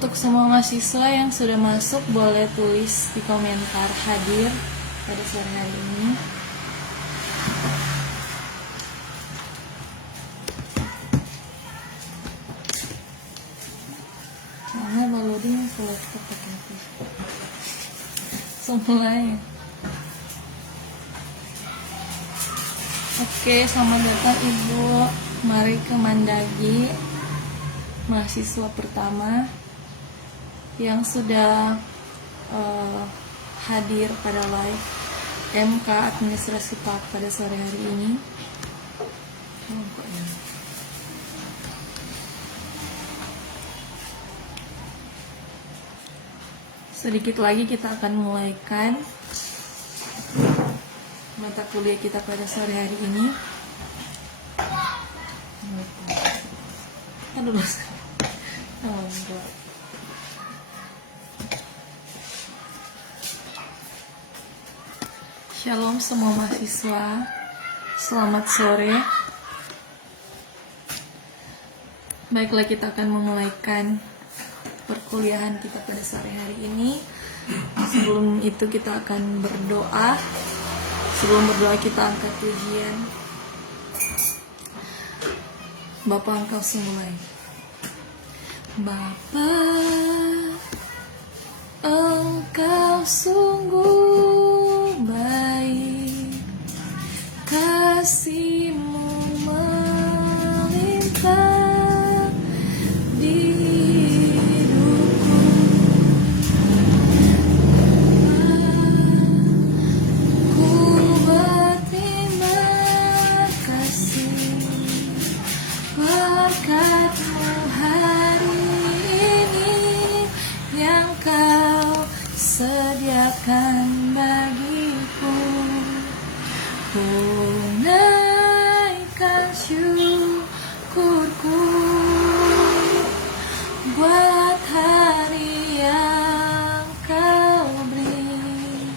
Untuk semua mahasiswa yang sudah masuk, boleh tulis di komentar hadir pada sore hari ini. Karena loading ke laptop pakai apa? Semulanya. Oke, selamat datang Ibu. Mari ke Mandagi, mahasiswa pertama yang sudah hadir pada live MK Administrasi PAK pada sore hari ini. Sedikit lagi kita akan mulaikan mata kuliah kita pada sore hari ini. Aduh, Shalom semua mahasiswa, selamat sore. Baiklah, kita akan memulaikan perkuliahan kita pada sore hari ini. Sebelum itu kita akan berdoa. Sebelum berdoa kita angkat pujian. Bapa, Engkau sungguh baik. Bapa, Engkau sungguh baik, kasih-Mu melimpah di hidupku. Ku berterima kasih berkat-Mu hari ini yang Kau sediakan bagiku. Ku naikkan syukurku buat hari yang Kau beri.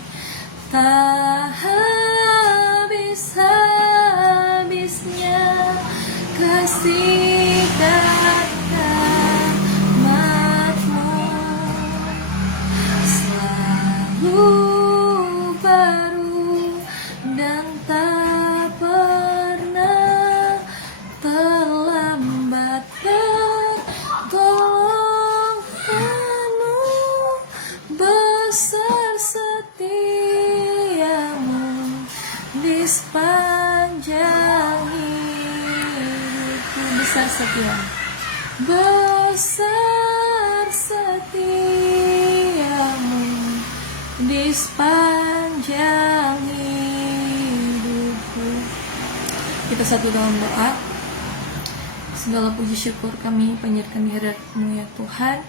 Tak habis-habisnya kasih dan rahmat-Mu selalu baru dan tak pernah terlambat. Pertolongan-Mu besar, setia-Mu di sepanjang hidupku. Besar setia, besar setia-Mu di sepanjang hidupku. Kita satu dalam doa. Segala puji syukur kami panjatkan di hadirat-Mu ya Tuhan.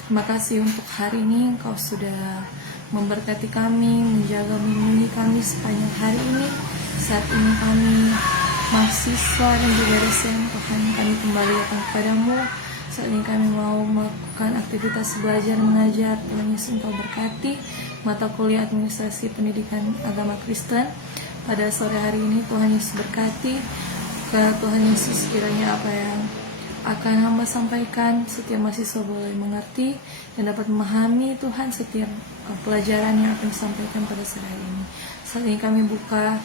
Terima kasih untuk hari ini Engkau sudah memberkati kami, menjaga, melindungi kami sepanjang hari ini. Saat ini kami mahasiswa dan juga dosen, Tuhan, kami kembali datang kepadamu. Saat ini kami mau melakukan aktivitas belajar mengajar. Tuhan Yesus, Engkau berkati mata kuliah Administrasi Pendidikan Agama Kristen pada sore hari ini. Tuhan Yesus berkati. Tuhan Yesus, kiranya apa yang akan hamba sampaikan setiap mahasiswa boleh mengerti dan dapat memahami Tuhan setiap pelajaran yang akan disampaikan pada sore hari ini. Saat ini kami buka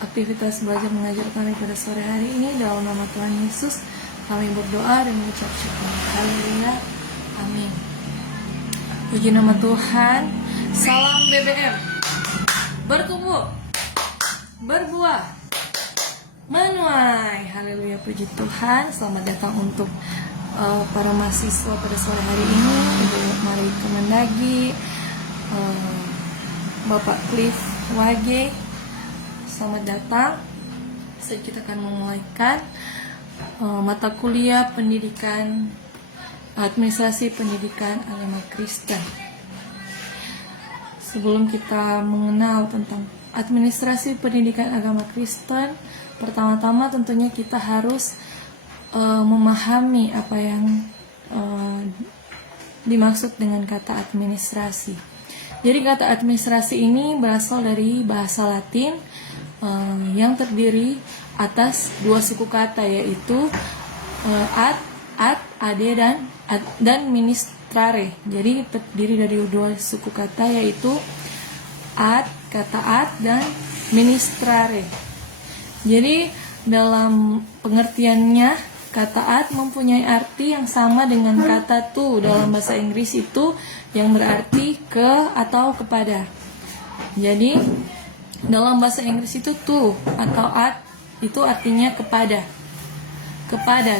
aktivitas belajar mengajar kami pada sore hari ini. Dalam nama Tuhan Yesus kami berdoa dan mengucap syukur. Haleluya, amin. Puji nama Tuhan. Salam BBM, bertumbuh, berbuah, menuai. Haleluya, puji Tuhan. Selamat datang untuk para mahasiswa pada sore hari ini. Ibu Mari Kemendagi, Bapak Cliff Wage, selamat datang. Jadi kita akan memulaikan mata kuliah pendidikan Administrasi Pendidikan Agama Kristen. Sebelum kita mengenal tentang Administrasi Pendidikan Agama Kristen, pertama-tama tentunya kita harus memahami apa yang dimaksud dengan kata administrasi. Jadi kata administrasi ini berasal dari bahasa Latin yang terdiri atas dua suku kata, yaitu ad ad, dan ministrare. Jadi terdiri dari dua suku kata, yaitu kata ad dan ministrare. Jadi dalam pengertiannya, kata ad mempunyai arti yang sama dengan kata to dalam bahasa Inggris itu, yang berarti ke atau kepada. Jadi dalam bahasa Inggris itu to atau ad itu artinya kepada,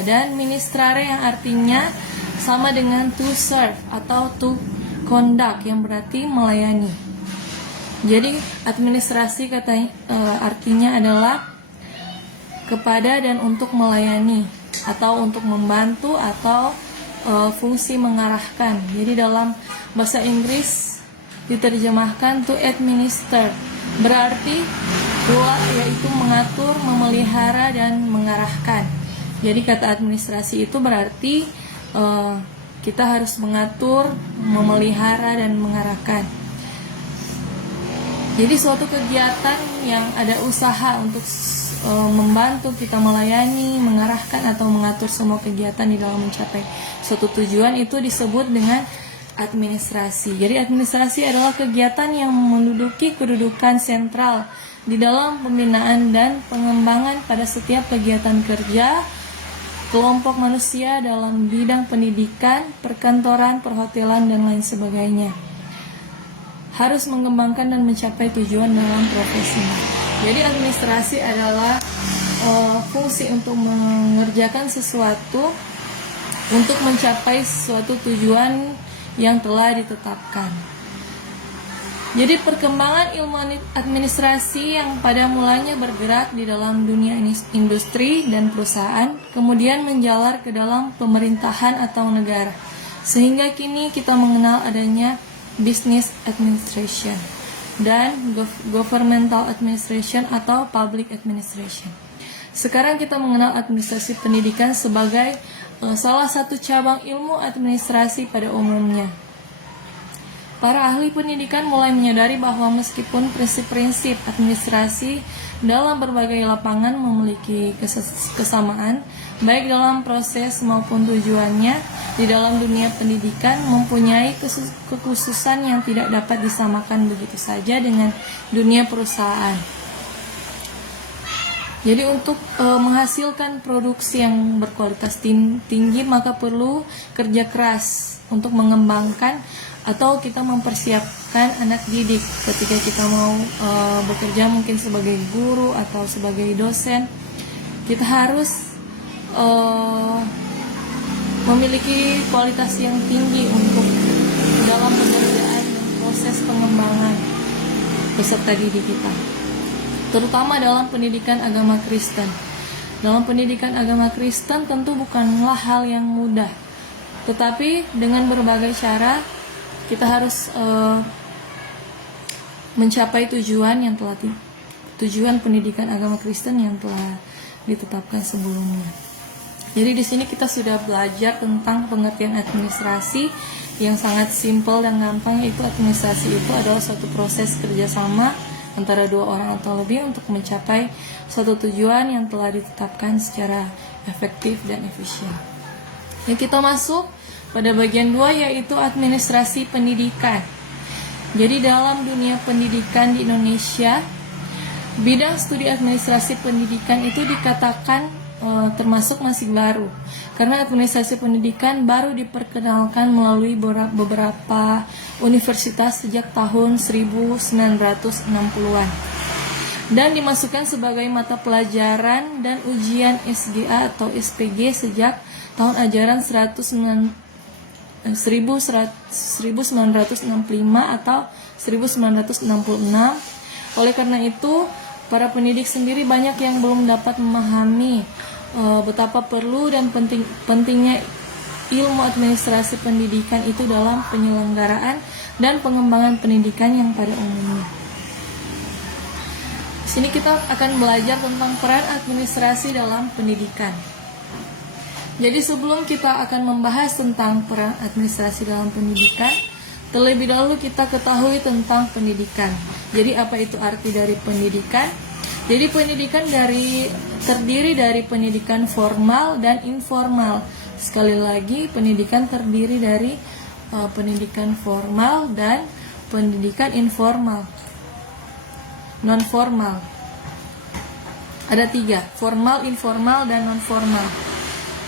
dan ministrare yang artinya sama dengan to serve atau to conduct, yang berarti melayani. Jadi administrasi artinya adalah kepada dan untuk melayani, atau untuk membantu, atau fungsi mengarahkan. Jadi dalam bahasa Inggris diterjemahkan to administer, berarti yaitu mengatur, memelihara, dan mengarahkan. Jadi kata administrasi itu berarti kita harus mengatur, memelihara, dan mengarahkan. Jadi suatu kegiatan yang ada usaha untuk membantu kita melayani, mengarahkan, atau mengatur semua kegiatan di dalam mencapai suatu tujuan itu disebut dengan administrasi. Jadi administrasi adalah kegiatan yang menduduki kedudukan sentral di dalam pembinaan dan pengembangan pada setiap kegiatan kerja kelompok manusia dalam bidang pendidikan, perkantoran, perhotelan, dan lain sebagainya. Harus mengembangkan dan mencapai tujuan dalam profesinya. Jadi administrasi adalah fungsi untuk mengerjakan sesuatu untuk mencapai suatu tujuan yang telah ditetapkan. Jadi perkembangan ilmu administrasi yang pada mulanya bergerak di dalam dunia industri dan perusahaan, kemudian menjalar ke dalam pemerintahan atau negara, sehingga kini kita mengenal adanya business administration dan governmental administration atau public administration. Sekarang kita mengenal administrasi pendidikan sebagai salah satu cabang ilmu administrasi pada umumnya. Para ahli pendidikan mulai menyadari bahwa meskipun prinsip-prinsip administrasi dalam berbagai lapangan memiliki kesamaan, baik dalam proses maupun tujuannya, di dalam dunia pendidikan mempunyai kekhususan yang tidak dapat disamakan begitu saja dengan dunia perusahaan. Jadi untuk menghasilkan produksi yang berkualitas tinggi, maka perlu kerja keras untuk mengembangkan atau kita mempersiapkan anak didik ketika kita mau bekerja mungkin sebagai guru atau sebagai dosen. Kita harus memiliki kualitas yang tinggi untuk dalam pekerjaan dan proses pengembangan peserta didik kita, terutama dalam pendidikan agama Kristen. Dalam pendidikan agama Kristen tentu bukanlah hal yang mudah, tetapi dengan berbagai cara kita harus mencapai tujuan pendidikan agama Kristen yang telah ditetapkan sebelumnya. Jadi di sini kita sudah belajar tentang pengertian administrasi yang sangat simpel dan gampang, yaitu administrasi itu adalah suatu proses kerjasama antara dua orang atau lebih untuk mencapai suatu tujuan yang telah ditetapkan secara efektif dan efisien. Jadi kita masuk pada bagian 2, yaitu administrasi pendidikan. Jadi dalam dunia pendidikan di Indonesia, bidang studi administrasi pendidikan itu dikatakan termasuk masih baru, karena administrasi pendidikan baru diperkenalkan melalui beberapa universitas sejak tahun 1960-an dan dimasukkan sebagai mata pelajaran dan ujian SGA atau SPG sejak tahun ajaran 1965 atau 1966. Oleh karena itu, para pendidik sendiri banyak yang belum dapat memahami betapa perlu dan pentingnya ilmu administrasi pendidikan itu dalam penyelenggaraan dan pengembangan pendidikan yang pada umumnya. Di sini kita akan belajar tentang peran administrasi dalam pendidikan. Jadi sebelum kita akan membahas tentang peran administrasi dalam pendidikan, terlebih dahulu kita ketahui tentang pendidikan. Jadi apa itu arti dari pendidikan? Jadi pendidikan terdiri dari pendidikan formal dan informal, Sekali lagi, pendidikan terdiri dari pendidikan formal dan pendidikan informal, non formal. Ada 3, formal, informal, dan non formal.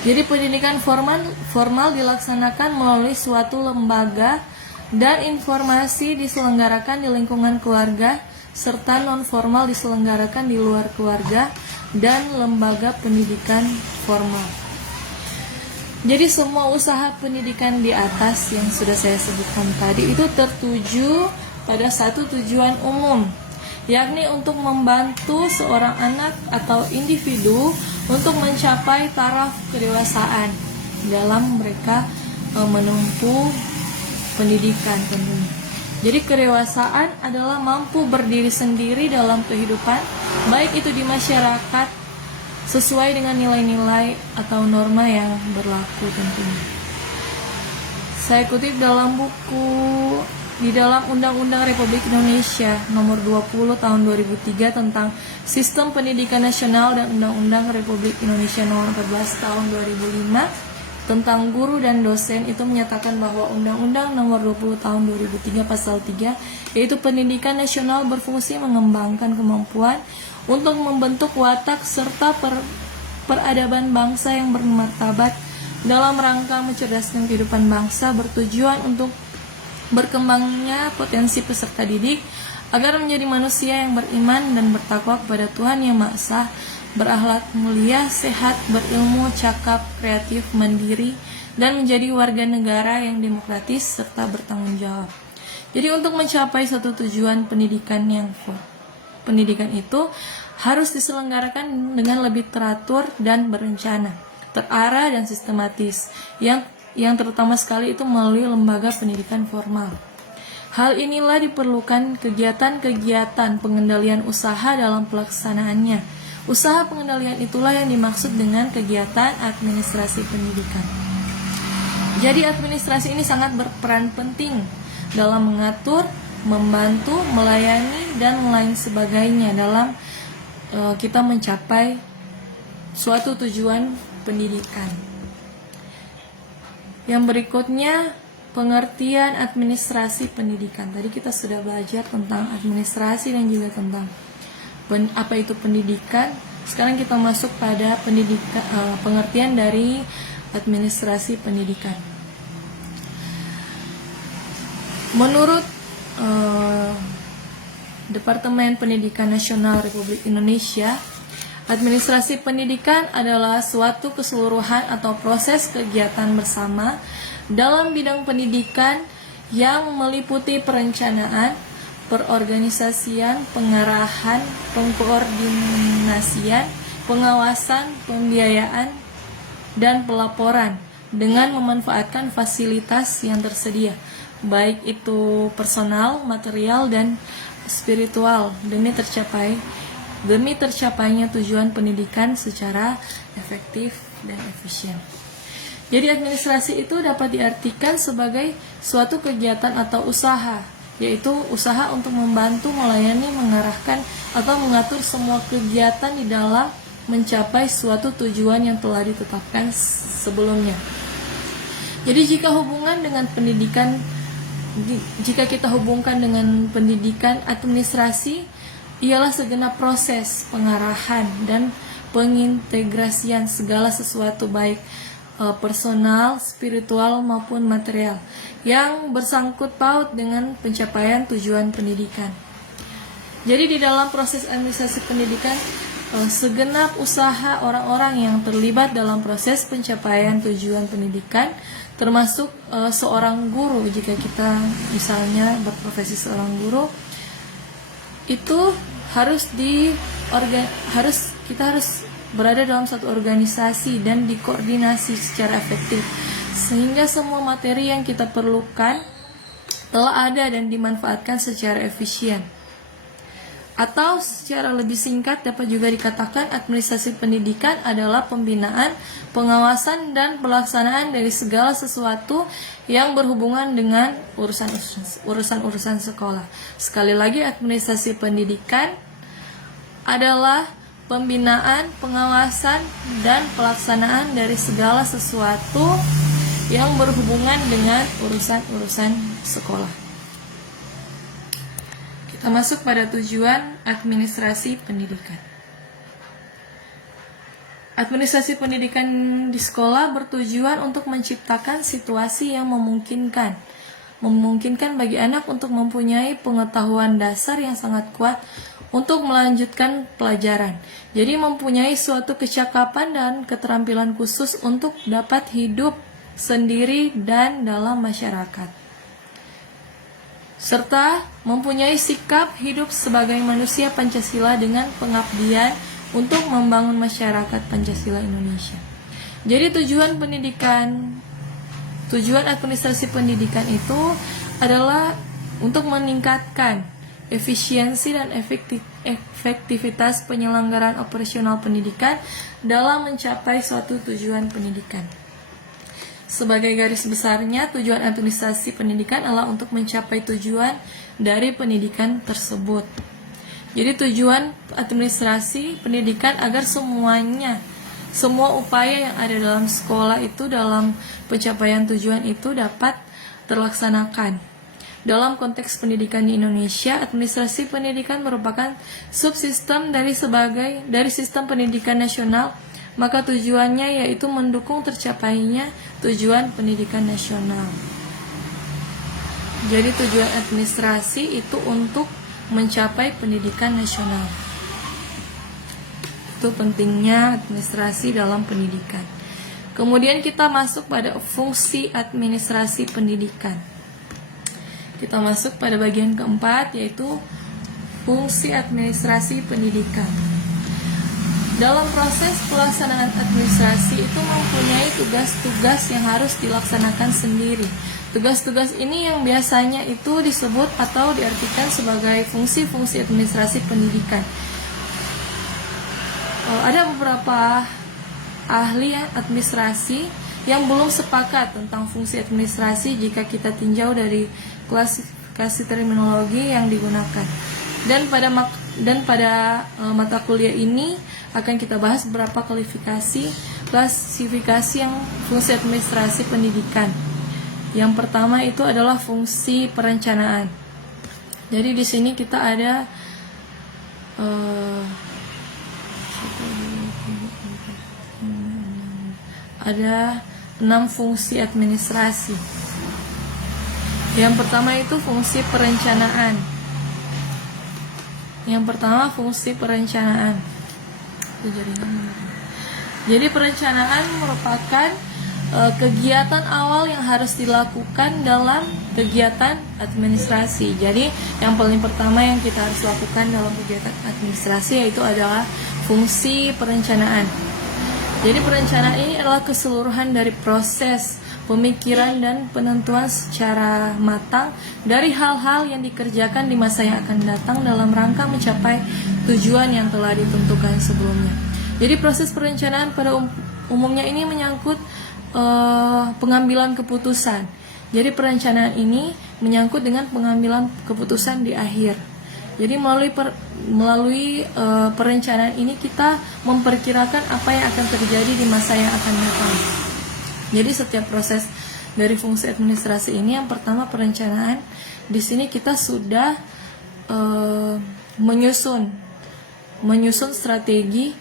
Jadi pendidikan formal dilaksanakan melalui suatu lembaga dan informasi diselenggarakan di lingkungan keluarga, serta non formal diselenggarakan di luar keluarga dan lembaga pendidikan formal. Jadi semua usaha pendidikan di atas yang sudah saya sebutkan tadi itu tertuju pada satu tujuan umum, yakni untuk membantu seorang anak atau individu untuk mencapai taraf kedewasaan dalam mereka menempuh pendidikan tentunya. Jadi kedewasaan adalah mampu berdiri sendiri dalam kehidupan, baik itu di masyarakat, sesuai dengan nilai-nilai atau norma yang berlaku tentunya. Saya kutip dalam buku di dalam Undang-Undang Republik Indonesia Nomor 20 Tahun 2003 tentang Sistem Pendidikan Nasional dan Undang-Undang Republik Indonesia Nomor 14 Tahun 2005 tentang guru dan dosen itu menyatakan bahwa Undang-Undang Nomor 20 Tahun 2003 Pasal 3 yaitu pendidikan nasional berfungsi mengembangkan kemampuan untuk membentuk watak serta peradaban bangsa yang bermartabat dalam rangka mencerdaskan kehidupan bangsa, bertujuan untuk berkembangnya potensi peserta didik agar menjadi manusia yang beriman dan bertakwa kepada Tuhan Yang Maha Esa, berakhlak mulia, sehat, berilmu, cakap, kreatif, mandiri, dan menjadi warga negara yang demokratis serta bertanggung jawab. Jadi untuk mencapai satu tujuan pendidikan itu harus diselenggarakan dengan lebih teratur dan berencana, terarah dan sistematis, yang terutama sekali itu melalui lembaga pendidikan formal. Hal inilah diperlukan kegiatan-kegiatan pengendalian usaha dalam pelaksanaannya. Usaha pengendalian itulah yang dimaksud dengan kegiatan administrasi pendidikan. Jadi administrasi ini sangat berperan penting dalam mengatur, membantu, melayani, dan lain sebagainya dalam kita mencapai suatu tujuan pendidikan. Yang berikutnya, pengertian administrasi pendidikan. Tadi kita sudah belajar tentang administrasi dan juga tentang apa itu pendidikan. Sekarang kita masuk pada pengertian dari administrasi pendidikan. Menurut Departemen Pendidikan Nasional Republik Indonesia, administrasi pendidikan adalah suatu keseluruhan atau proses kegiatan bersama dalam bidang pendidikan yang meliputi perencanaan, perorganisasian, pengarahan, pengkoordinasian, pengawasan, pembiayaan, dan pelaporan dengan memanfaatkan fasilitas yang tersedia, baik itu personal, material, dan spiritual demi tercapainya tujuan pendidikan secara efektif dan efisien. Jadi administrasi itu dapat diartikan sebagai suatu kegiatan atau usaha, yaitu usaha untuk membantu, melayani, mengarahkan, atau mengatur semua kegiatan di dalam mencapai suatu tujuan yang telah ditetapkan sebelumnya. Jadi jika kita hubungkan dengan pendidikan administrasi, ialah segenap proses pengarahan dan pengintegrasian segala sesuatu baik personal, spiritual maupun material yang bersangkut paut dengan pencapaian tujuan pendidikan. Jadi di dalam proses administrasi pendidikan, segenap usaha orang-orang yang terlibat dalam proses pencapaian tujuan pendidikan, termasuk seorang guru, jika kita misalnya berprofesi seorang guru, itu kita harus berada dalam satu organisasi dan dikoordinasi secara efektif, sehingga semua materi yang kita perlukan telah ada dan dimanfaatkan secara efisien. Atau secara lebih singkat dapat juga dikatakan administrasi pendidikan adalah pembinaan, pengawasan, dan pelaksanaan dari segala sesuatu yang berhubungan dengan urusan sekolah. Sekali lagi, administrasi pendidikan adalah pembinaan, pengawasan, dan pelaksanaan dari segala sesuatu yang berhubungan dengan urusan-urusan sekolah. Kita masuk pada tujuan administrasi pendidikan. Administrasi pendidikan di sekolah bertujuan untuk menciptakan situasi yang memungkinkan bagi anak untuk mempunyai pengetahuan dasar yang sangat kuat untuk melanjutkan pelajaran. Jadi mempunyai suatu kecakapan dan keterampilan khusus untuk dapat hidup sendiri dan dalam masyarakat, serta mempunyai sikap hidup sebagai manusia Pancasila dengan pengabdian untuk membangun masyarakat Pancasila Indonesia. Jadi tujuan administrasi pendidikan itu adalah untuk meningkatkan efisiensi dan efektivitas penyelenggaraan operasional pendidikan dalam mencapai suatu tujuan pendidikan. Sebagai garis besarnya, tujuan administrasi pendidikan adalah untuk mencapai tujuan dari pendidikan tersebut. Jadi tujuan administrasi pendidikan agar semua upaya yang ada dalam sekolah itu dalam pencapaian tujuan itu dapat terlaksanakan. Dalam konteks pendidikan di Indonesia, administrasi pendidikan merupakan subsistem dari sistem pendidikan nasional, maka tujuannya yaitu mendukung tercapainya tujuan pendidikan nasional. Jadi tujuan administrasi itu untuk mencapai pendidikan nasional. Itu pentingnya administrasi dalam pendidikan. Kemudian kita masuk pada fungsi administrasi pendidikan. Kita masuk pada bagian keempat, yaitu fungsi administrasi pendidikan. Dalam proses pelaksanaan administrasi itu mempunyai tugas-tugas yang harus dilaksanakan sendiri. Tugas-tugas ini yang biasanya itu disebut atau diartikan sebagai fungsi-fungsi administrasi pendidikan. Ada beberapa ahli administrasi yang belum sepakat tentang fungsi administrasi jika kita tinjau dari klasifikasi terminologi yang digunakan. Dan pada mata kuliah ini akan kita bahas beberapa klasifikasi yang fungsi administrasi pendidikan. Yang pertama itu adalah fungsi perencanaan. Jadi di sini kita ada 6 fungsi administrasi. Yang pertama itu fungsi perencanaan. Jadi perencanaan merupakan kegiatan awal yang harus dilakukan dalam kegiatan administrasi. Jadi yang paling pertama yang kita harus lakukan dalam kegiatan administrasi yaitu adalah fungsi perencanaan. Jadi perencanaan ini adalah keseluruhan dari proses pemikiran dan penentuan secara matang dari hal-hal yang dikerjakan di masa yang akan datang dalam rangka mencapai tujuan yang telah ditentukan sebelumnya. Jadi proses perencanaan pada umumnya ini menyangkut pengambilan keputusan. Jadi perencanaan ini menyangkut dengan pengambilan keputusan di akhir. Jadi melalui perencanaan ini kita memperkirakan apa yang akan terjadi di masa yang akan datang. Jadi setiap proses dari fungsi administrasi ini, yang pertama perencanaan. Di sini kita sudah menyusun strategi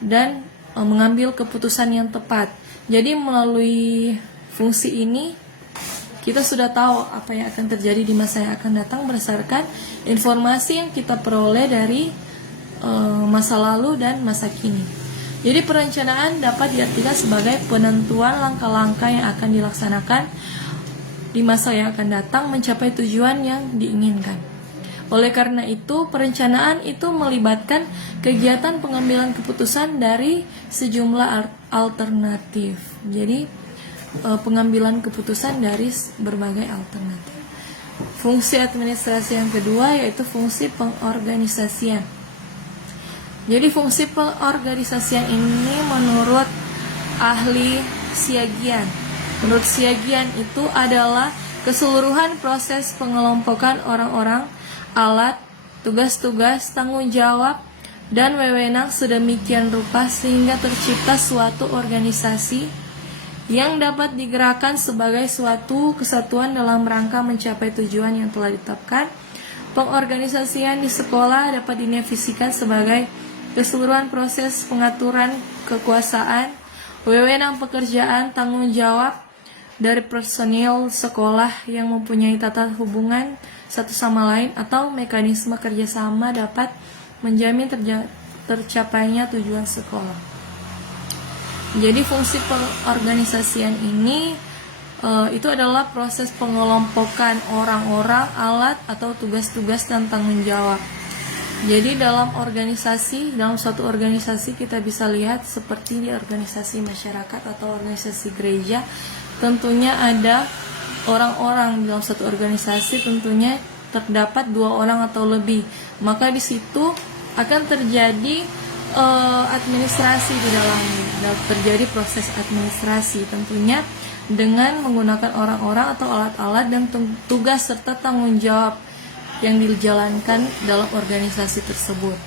dan mengambil keputusan yang tepat. Jadi melalui fungsi ini kita sudah tahu apa yang akan terjadi di masa yang akan datang berdasarkan informasi yang kita peroleh dari masa lalu dan masa kini. Jadi perencanaan dapat diartikan sebagai penentuan langkah-langkah yang akan dilaksanakan di masa yang akan datang mencapai tujuan yang diinginkan. Oleh karena itu, perencanaan itu melibatkan kegiatan pengambilan keputusan dari sejumlah alternatif. Jadi, pengambilan keputusan dari berbagai alternatif. Fungsi administrasi yang kedua yaitu fungsi pengorganisasian. Jadi, fungsi pengorganisasian ini menurut ahli Siagian. Menurut Siagian itu adalah keseluruhan proses pengelompokan orang-orang, alat, tugas-tugas, tanggung jawab, dan wewenang sedemikian rupa sehingga tercipta suatu organisasi yang dapat digerakkan sebagai suatu kesatuan dalam rangka mencapai tujuan yang telah ditetapkan. Pengorganisasian di sekolah dapat didefinisikan sebagai keseluruhan proses pengaturan kekuasaan, wewenang pekerjaan, tanggung jawab dari personil sekolah yang mempunyai tata hubungan satu sama lain atau mekanisme kerjasama dapat menjamin tercapainya tujuan sekolah. Jadi fungsi pengorganisasian ini itu adalah proses pengelompokan orang-orang, alat atau tugas-tugas dan tanggung jawab. Jadi dalam suatu organisasi kita bisa lihat seperti di organisasi masyarakat atau organisasi gereja, tentunya ada orang-orang dalam satu organisasi, tentunya terdapat 2 orang atau lebih. Maka di situ akan terjadi administrasi di dalamnya, terjadi proses administrasi tentunya dengan menggunakan orang-orang atau alat-alat dan tugas serta tanggung jawab yang dijalankan dalam organisasi tersebut.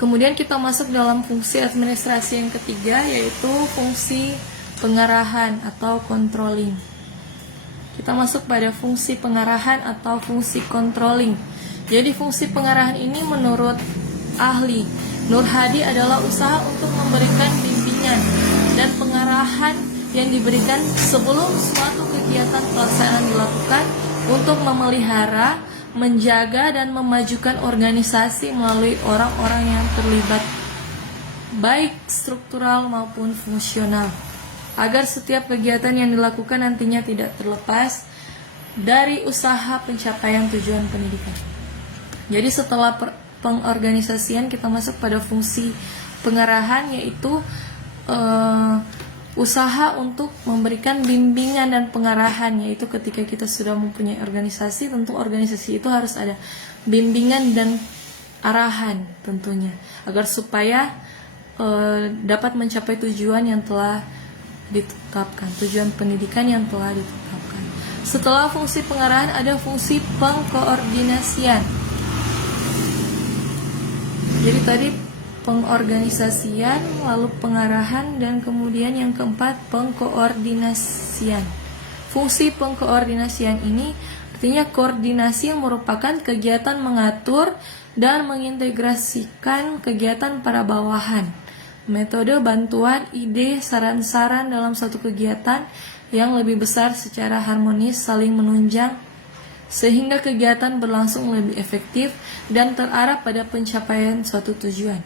Kemudian kita masuk dalam fungsi administrasi yang ketiga, yaitu fungsi pengarahan atau controlling. Kita masuk pada fungsi pengarahan atau fungsi controlling. Jadi fungsi pengarahan ini menurut ahli Nur Hadi adalah usaha untuk memberikan bimbingan dan pengarahan yang diberikan sebelum suatu kegiatan pelaksanaan dilakukan untuk memelihara, menjaga, dan memajukan organisasi melalui orang-orang yang terlibat, baik struktural maupun fungsional, agar setiap kegiatan yang dilakukan nantinya tidak terlepas dari usaha pencapaian tujuan pendidikan. Jadi setelah pengorganisasian kita masuk pada fungsi pengarahan, yaitu usaha untuk memberikan bimbingan dan pengarahan, yaitu ketika kita sudah mempunyai organisasi, tentu organisasi itu harus ada bimbingan dan arahan tentunya, agar supaya dapat mencapai tujuan yang telah ditetapkan, tujuan pendidikan yang telah ditetapkan. Setelah fungsi pengarahan ada fungsi pengkoordinasian. Jadi tadi pengorganisasian, lalu pengarahan, dan kemudian yang keempat pengkoordinasian. Fungsi pengkoordinasian ini artinya koordinasi yang merupakan kegiatan mengatur dan mengintegrasikan kegiatan para bawahan, metode bantuan, ide, saran-saran dalam satu kegiatan yang lebih besar secara harmonis saling menunjang sehingga kegiatan berlangsung lebih efektif dan terarah pada pencapaian suatu tujuan.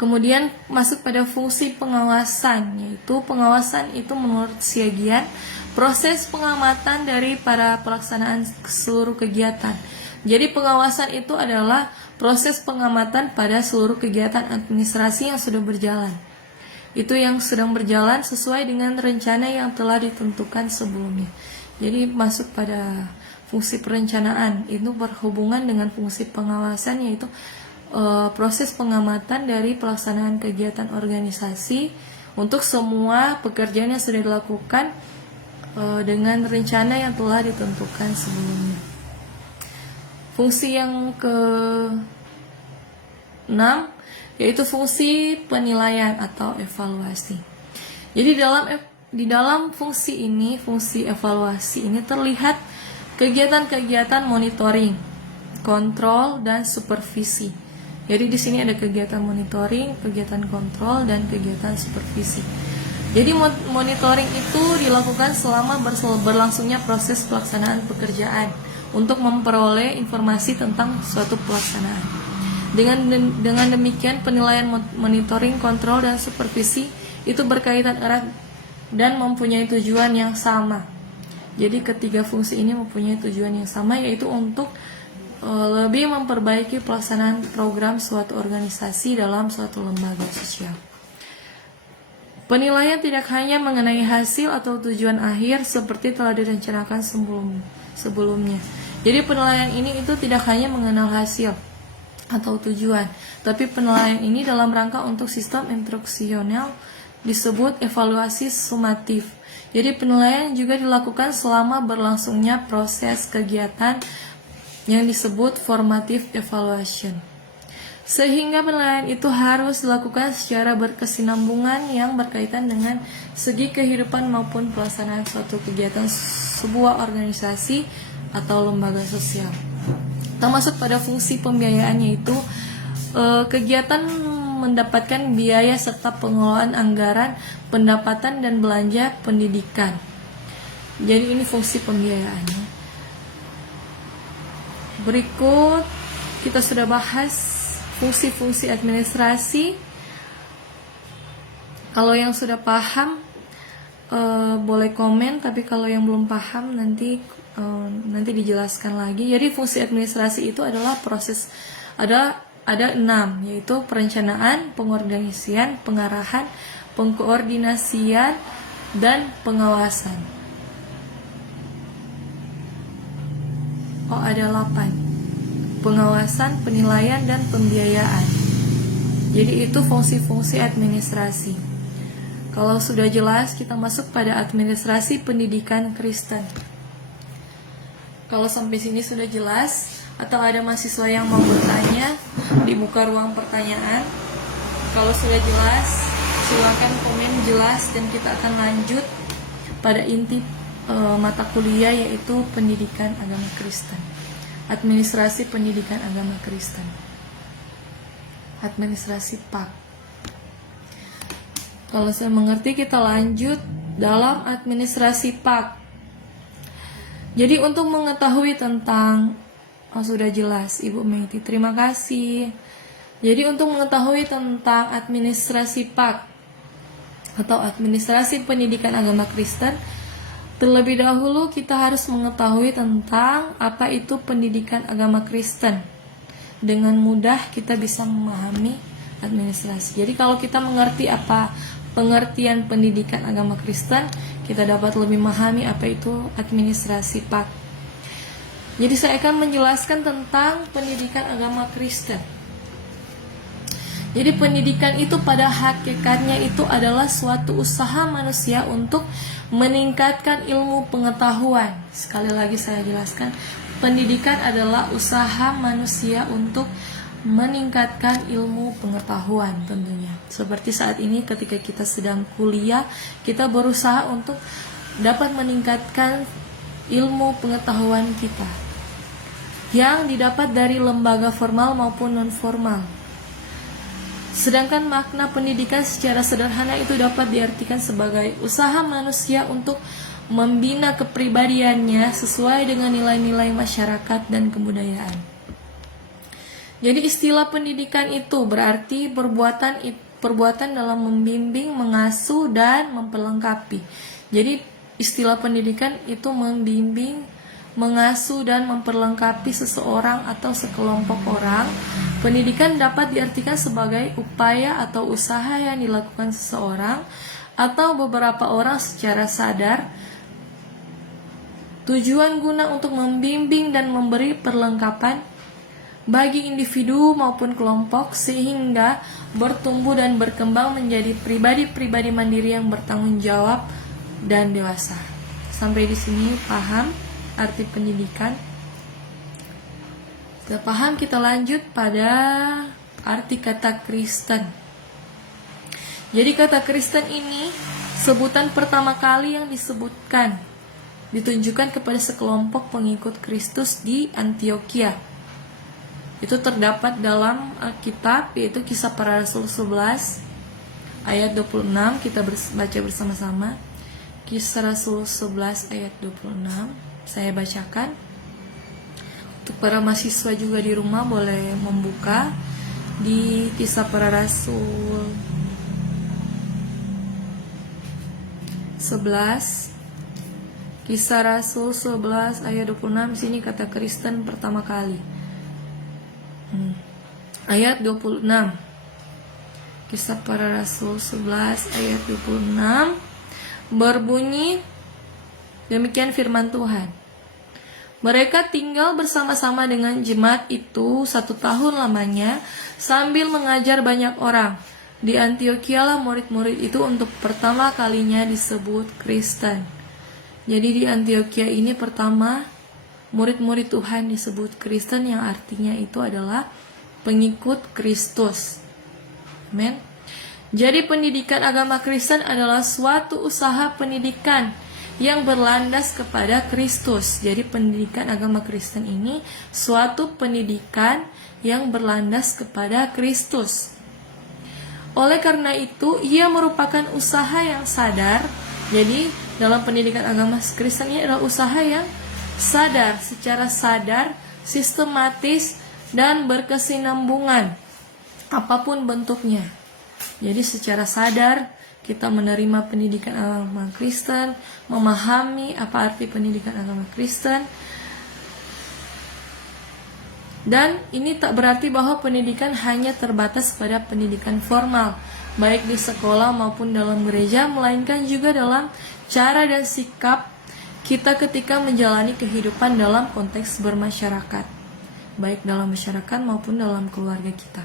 Kemudian masuk pada fungsi pengawasan, yaitu pengawasan itu menurut Siagian proses pengamatan dari para pelaksanaan seluruh kegiatan. Jadi pengawasan itu adalah proses pengamatan pada seluruh kegiatan administrasi yang sudah berjalan. Itu yang sedang berjalan sesuai dengan rencana yang telah ditentukan sebelumnya. Jadi masuk pada fungsi perencanaan, itu berhubungan dengan fungsi pengawasan, yaitu proses pengamatan dari pelaksanaan kegiatan organisasi untuk semua pekerjaan yang sudah dilakukan dengan rencana yang telah ditentukan sebelumnya. Fungsi yang ke-6 yaitu fungsi penilaian atau evaluasi. Jadi di dalam fungsi ini, fungsi evaluasi ini terlihat kegiatan-kegiatan monitoring, kontrol, dan supervisi. Jadi di sini ada kegiatan monitoring, kegiatan kontrol, dan kegiatan supervisi. Jadi monitoring itu dilakukan selama berlangsungnya proses pelaksanaan pekerjaan untuk memperoleh informasi tentang suatu pelaksanaan. Dengan demikian penilaian, monitoring, kontrol, dan supervisi itu berkaitan erat dan mempunyai tujuan yang sama. Jadi ketiga fungsi ini mempunyai tujuan yang sama, yaitu untuk lebih memperbaiki pelaksanaan program suatu organisasi dalam suatu lembaga sosial. Penilaian tidak hanya mengenai hasil atau tujuan akhir seperti telah direncanakan sebelumnya. Jadi penilaian ini itu tidak hanya mengenal hasil atau tujuan, tapi penilaian ini dalam rangka untuk sistem instruksional disebut evaluasi sumatif. Jadi penilaian juga dilakukan selama berlangsungnya proses kegiatan yang disebut formative evaluation. Sehingga penilaian itu harus dilakukan secara berkesinambungan yang berkaitan dengan segi kehidupan maupun pelaksanaan suatu kegiatan sebuah organisasi atau lembaga sosial. Termasuk pada fungsi pembiayaan, yaitu kegiatan mendapatkan biaya serta pengelolaan anggaran, pendapatan dan belanja pendidikan. Jadi ini fungsi pembiayaannya. Berikut kita sudah bahas fungsi-fungsi administrasi. Kalau yang sudah paham boleh komen, tapi kalau yang belum paham nanti dijelaskan lagi. Jadi fungsi administrasi itu adalah proses, ada 6, yaitu perencanaan, pengorganisasian, pengarahan, pengkoordinasian, dan pengawasan. Ada 8. Pengawasan, penilaian, dan pembiayaan. Jadi itu fungsi-fungsi administrasi. Kalau sudah jelas, kita masuk pada administrasi pendidikan Kristen. Kalau sampai sini sudah jelas, atau ada mahasiswa yang mau bertanya, dibuka ruang pertanyaan. Kalau sudah jelas, silakan komen jelas dan kita akan lanjut pada inti mata kuliah, yaitu pendidikan agama Kristen. Administrasi pendidikan agama Kristen. Administrasi PAK. Kalau saya mengerti, kita lanjut dalam administrasi PAK. Jadi untuk mengetahui tentang sudah jelas Ibu Meti, terima kasih. Jadi untuk mengetahui tentang administrasi PAK atau administrasi pendidikan agama Kristen, terlebih dahulu kita harus mengetahui tentang apa itu pendidikan agama Kristen. Dengan mudah kita bisa memahami administrasi. Jadi kalau kita mengerti apa pengertian pendidikan agama Kristen, kita dapat lebih memahami apa itu administrasi PAK. Jadi saya akan menjelaskan tentang pendidikan agama Kristen. Jadi pendidikan itu pada hakikatnya itu adalah suatu usaha manusia untuk meningkatkan ilmu pengetahuan. Sekali lagi saya jelaskan, pendidikan adalah usaha manusia untuk meningkatkan ilmu pengetahuan tentunya. Seperti saat ini ketika kita sedang kuliah, kita berusaha untuk dapat meningkatkan ilmu pengetahuan kita yang didapat dari lembaga formal maupun non-formal. Sedangkan makna pendidikan secara sederhana itu dapat diartikan sebagai usaha manusia untuk membina kepribadiannya sesuai dengan nilai-nilai masyarakat dan kebudayaan. Jadi istilah pendidikan itu berarti perbuatan dalam membimbing, mengasuh, dan memperlengkapi. Jadi istilah pendidikan itu membimbing, mengasuh, dan memperlengkapi seseorang atau sekelompok orang. Pendidikan dapat diartikan sebagai upaya atau usaha yang dilakukan seseorang atau beberapa orang secara sadar, tujuan guna untuk membimbing dan memberi perlengkapan bagi individu maupun kelompok sehingga bertumbuh dan berkembang menjadi pribadi-pribadi mandiri yang bertanggung jawab dan dewasa. Sampai di sini paham arti pendidikan? Sudah paham, kita lanjut pada arti kata Kristen. Jadi kata Kristen ini sebutan pertama kali yang disebutkan, ditunjukkan kepada sekelompok pengikut Kristus di Antioquia. Itu terdapat dalam Alkitab, yaitu Kisah Para Rasul 11 ayat 26. Kita baca bersama-sama. Kisah Rasul 11 ayat 26. Saya bacakan. Untuk para mahasiswa juga di rumah boleh membuka di Kisah Para Rasul 11. Kisah Rasul 11 ayat 26. Sini kata Kristen pertama kali. Ayat 26. Kisah Para Rasul 11 ayat 26 berbunyi demikian firman Tuhan. Mereka tinggal bersama-sama dengan jemaat itu 1 tahun lamanya sambil mengajar banyak orang. Di Antioquia lah murid-murid itu untuk pertama kalinya disebut Kristen. Jadi di Antioquia ini pertama Murid-murid Tuhan disebut Kristen, yang artinya itu adalah pengikut Kristus. Amin. Jadi pendidikan agama Kristen adalah suatu usaha pendidikan yang berlandas kepada Kristus. Jadi pendidikan agama Kristen ini suatu pendidikan yang berlandas kepada Kristus. Oleh karena itu, ia merupakan usaha yang sadar. Jadi dalam pendidikan agama Kristen ini adalah usaha yang sadar, secara sadar, sistematis, dan berkesinambungan, apapun bentuknya. Jadi secara sadar kita menerima pendidikan agama Kristen, memahami apa arti pendidikan agama Kristen. Dan ini tak berarti bahwa pendidikan hanya terbatas pada pendidikan formal, baik di sekolah maupun dalam gereja, melainkan juga dalam cara dan sikap kita ketika menjalani kehidupan dalam konteks bermasyarakat, baik dalam masyarakat maupun dalam keluarga kita.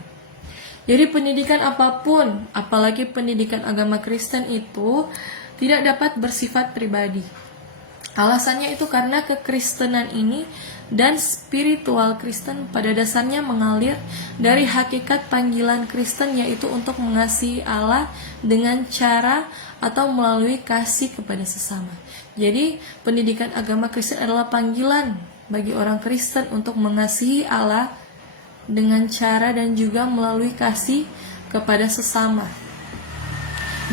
Jadi pendidikan apapun, apalagi pendidikan agama Kristen itu tidak dapat bersifat pribadi. Alasannya itu karena kekristenan ini dan spiritual Kristen pada dasarnya mengalir dari hakikat panggilan Kristen, yaitu untuk mengasihi Allah dengan cara atau melalui kasih kepada sesama. Jadi pendidikan agama Kristen adalah panggilan bagi orang Kristen untuk mengasihi Allah dengan cara dan juga melalui kasih kepada sesama.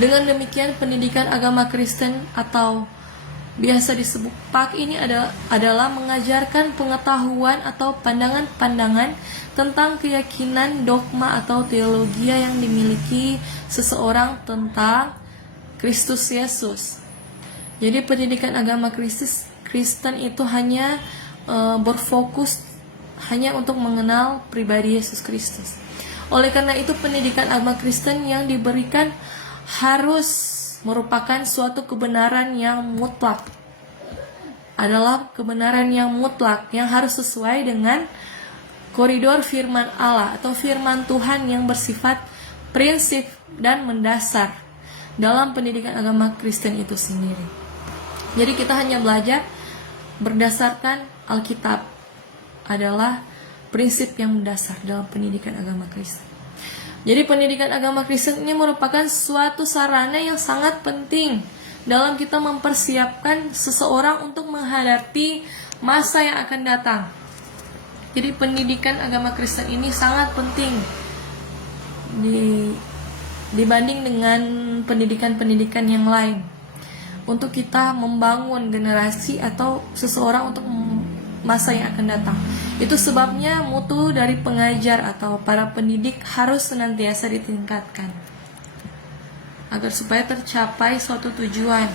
Dengan demikian pendidikan agama Kristen atau biasa disebut PAK ini adalah mengajarkan pengetahuan atau pandangan-pandangan tentang keyakinan, dogma atau teologi yang dimiliki seseorang tentang Kristus Yesus. Jadi pendidikan agama Kristen itu hanya berfokus hanya untuk mengenal pribadi Yesus Kristus. Oleh karena itu pendidikan agama Kristen yang diberikan harus merupakan suatu kebenaran yang mutlak. Adalah kebenaran yang mutlak yang harus sesuai dengan koridor firman Allah atau firman Tuhan yang bersifat prinsip dan mendasar dalam pendidikan agama Kristen itu sendiri. Jadi kita hanya belajar berdasarkan Alkitab, adalah prinsip yang mendasar dalam pendidikan agama Kristen. Jadi pendidikan agama Kristen ini merupakan suatu sarana yang sangat penting dalam kita mempersiapkan seseorang untuk menghadapi masa yang akan datang. Jadi pendidikan agama Kristen ini sangat penting dibanding dengan pendidikan-pendidikan yang lain untuk kita membangun generasi atau seseorang untuk masa yang akan datang. Itu sebabnya mutu dari pengajar atau para pendidik harus senantiasa ditingkatkan agar supaya tercapai suatu tujuan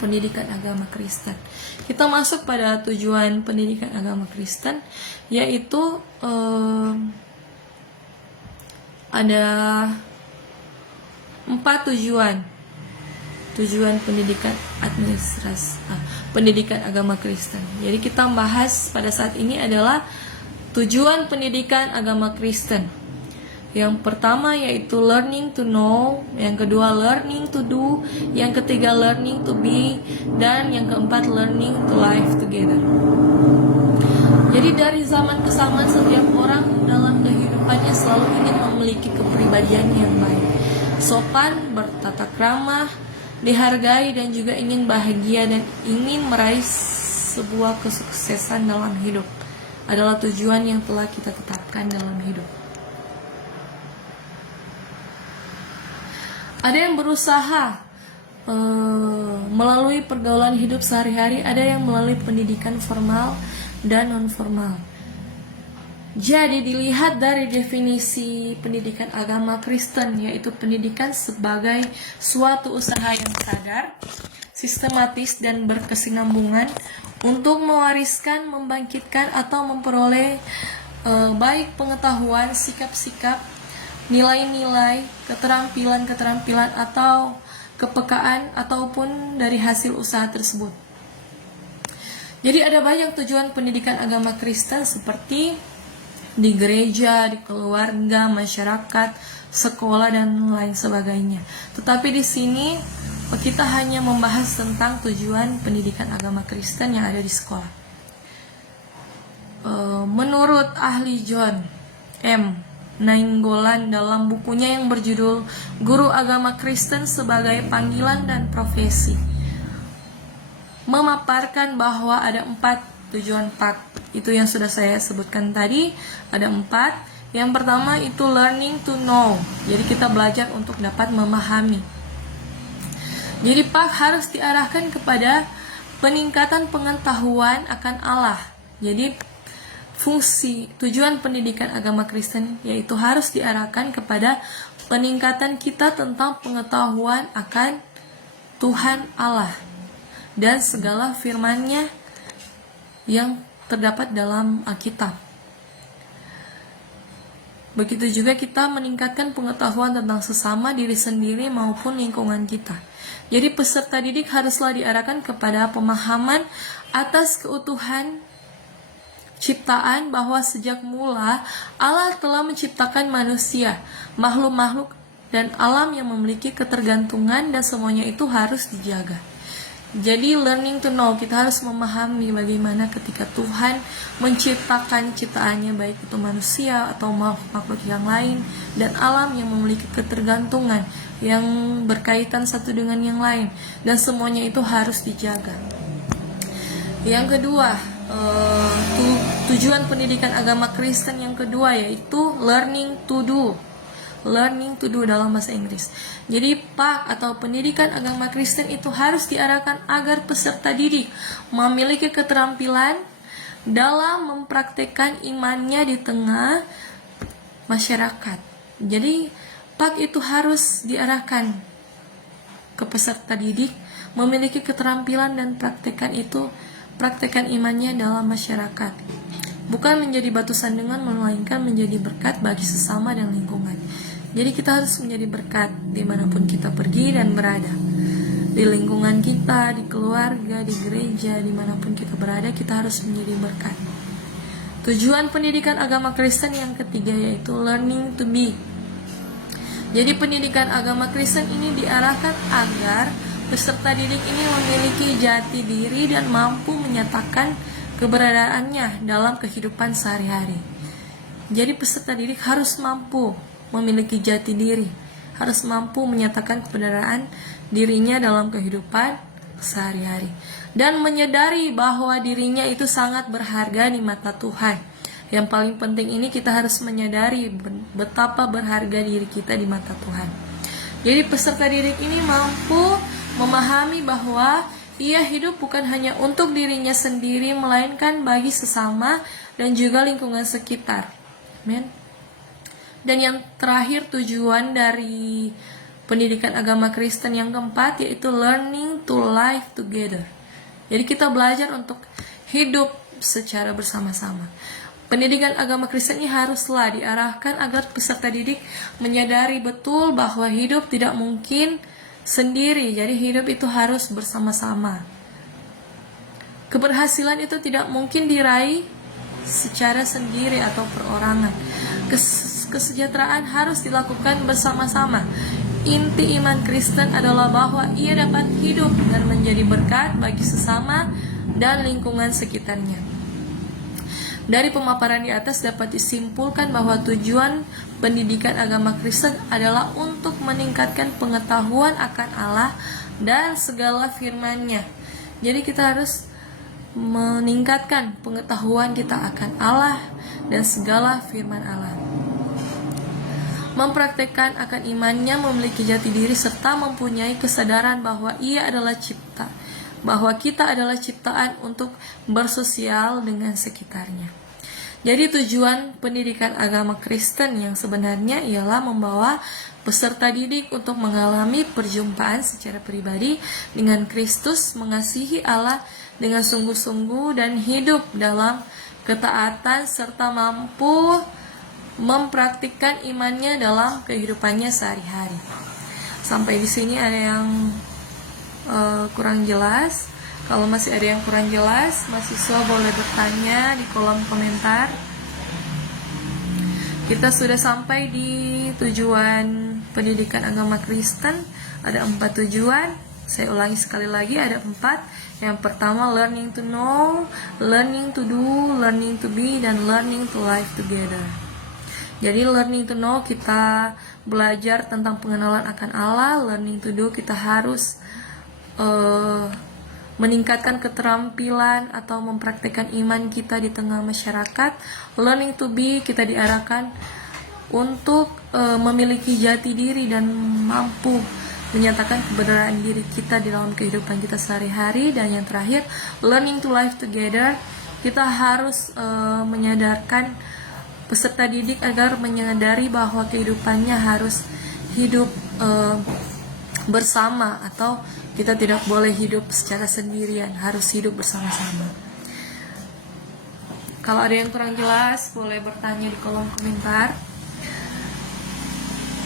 pendidikan agama Kristen. Kita masuk pada tujuan pendidikan agama Kristen, yaitu ada 4 tujuan pendidikan pendidikan agama Kristen. Jadi kita bahas pada saat ini adalah tujuan pendidikan agama Kristen. Yang pertama yaitu learning to know, yang kedua learning to do, yang ketiga learning to be, dan yang keempat learning to live together. Jadi dari zaman ke zaman setiap orang dalam kehidupannya selalu ingin memiliki kepribadian yang baik, sopan, bertata krama, dihargai, dan juga ingin bahagia dan ingin meraih sebuah kesuksesan dalam hidup adalah tujuan yang telah kita tetapkan dalam hidup. Ada yang berusaha melalui pergaulan hidup sehari-hari, ada yang melalui pendidikan formal dan non-formal. Jadi dilihat dari definisi pendidikan agama Kristen, yaitu pendidikan sebagai suatu usaha yang sadar, sistematis, dan berkesinambungan untuk mewariskan, membangkitkan, atau memperoleh baik pengetahuan, sikap-sikap, nilai-nilai, keterampilan-keterampilan, atau kepekaan, ataupun dari hasil usaha tersebut. Jadi ada banyak tujuan pendidikan agama Kristen seperti di gereja, di keluarga, masyarakat, sekolah, dan lain sebagainya. Tetapi di sini kita hanya membahas tentang tujuan pendidikan agama Kristen yang ada di sekolah. Menurut ahli John M. Nainggolan dalam bukunya yang berjudul Guru Agama Kristen sebagai Panggilan dan Profesi, memaparkan bahwa ada 4 tujuan PAK. Itu yang sudah saya sebutkan tadi, ada 4. Yang pertama itu learning to know, jadi kita belajar untuk dapat memahami. Jadi PAK harus diarahkan kepada peningkatan pengetahuan akan Allah. Jadi fungsi tujuan pendidikan agama Kristen yaitu harus diarahkan kepada peningkatan kita tentang pengetahuan akan Tuhan Allah dan segala firman-Nya yang terdapat dalam Alkitab. Begitu juga kita meningkatkan pengetahuan tentang sesama, diri sendiri maupun lingkungan kita. Jadi peserta didik haruslah diarahkan kepada pemahaman atas keutuhan ciptaan, bahwa sejak mula Allah telah menciptakan manusia, makhluk-makhluk dan alam yang memiliki ketergantungan, dan semuanya itu harus dijaga. Jadi learning to know, kita harus memahami bagaimana ketika Tuhan menciptakan ciptaannya, baik itu manusia atau makhluk yang lain, dan alam yang memiliki ketergantungan yang berkaitan satu dengan yang lain, dan semuanya itu harus dijaga. Yang kedua, tujuan pendidikan agama Kristen yang kedua yaitu learning to do dalam bahasa Inggris. Jadi PAK atau pendidikan agama Kristen itu harus diarahkan agar peserta didik memiliki keterampilan dalam mempraktekkan imannya di tengah masyarakat. Jadi PAK itu harus diarahkan ke peserta didik memiliki keterampilan dan praktekkan imannya dalam masyarakat, bukan menjadi batu sandungan, melainkan menjadi berkat bagi sesama dan lingkungan. Jadi kita harus menjadi berkat dimanapun kita pergi dan berada, di lingkungan kita, di keluarga, di gereja, dimanapun kita berada, kita harus menjadi berkat. Tujuan pendidikan agama Kristen yang ketiga yaitu learning to be. Jadi pendidikan agama Kristen ini diarahkan agar peserta didik ini memiliki jati diri dan mampu menyatakan keberadaannya dalam kehidupan sehari-hari. Jadi peserta didik harus mampu memiliki jati diri, harus mampu menyatakan keberadaan dirinya dalam kehidupan sehari-hari, dan menyadari bahwa dirinya itu sangat berharga di mata Tuhan. Yang paling penting ini kita harus menyadari betapa berharga diri kita di mata Tuhan. Jadi peserta didik ini mampu memahami bahwa ia hidup bukan hanya untuk dirinya sendiri, melainkan bagi sesama dan juga lingkungan sekitar. Amen. Dan yang terakhir, tujuan dari pendidikan agama Kristen yang keempat yaitu learning to live together. Jadi kita belajar untuk hidup secara bersama-sama. Pendidikan agama Kristen ini haruslah diarahkan agar peserta didik menyadari betul bahwa hidup tidak mungkin sendiri, jadi hidup itu harus bersama-sama. Keberhasilan itu tidak mungkin diraih secara sendiri atau perorangan. Kesejahteraan harus dilakukan bersama-sama. Inti iman Kristen adalah bahwa ia dapat hidup dan menjadi berkat bagi sesama dan lingkungan sekitarnya. Dari pemaparan di atas dapat disimpulkan bahwa tujuan pendidikan agama Kristen adalah untuk meningkatkan pengetahuan akan Allah dan segala firman-Nya. Jadi kita harus meningkatkan pengetahuan kita akan Allah dan segala firman Allah. Mempraktekkan akan imannya, memiliki jati diri, serta mempunyai kesadaran bahwa bahwa kita adalah ciptaan untuk bersosial dengan sekitarnya. Jadi tujuan pendidikan agama Kristen yang sebenarnya ialah membawa peserta didik untuk mengalami perjumpaan secara pribadi dengan Kristus, mengasihi Allah dengan sungguh-sungguh dan hidup dalam ketaatan, serta mampu mempraktikkan imannya dalam kehidupannya sehari-hari. Sampai di sini ada yang kurang jelas. Kalau masih ada yang kurang jelas, mahasiswa boleh bertanya di kolom komentar. Kita sudah sampai di tujuan pendidikan agama Kristen. Ada 4 tujuan. Saya ulangi sekali lagi, ada 4. Yang pertama, learning to know, learning to do, learning to be, dan learning to live together. Jadi learning to know kita belajar tentang pengenalan akan Allah. Learning to do kita harus meningkatkan keterampilan atau mempraktekkan iman kita di tengah masyarakat. Learning to be kita diarahkan untuk memiliki jati diri dan mampu menyatakan kebenaran diri kita di dalam kehidupan kita sehari-hari. Dan yang terakhir, learning to live together, kita harus menyadarkan peserta didik agar menyadari bahwa kehidupannya harus hidup bersama, atau kita tidak boleh hidup secara sendirian, harus hidup bersama-sama. Kalau ada yang kurang jelas, boleh bertanya di kolom komentar.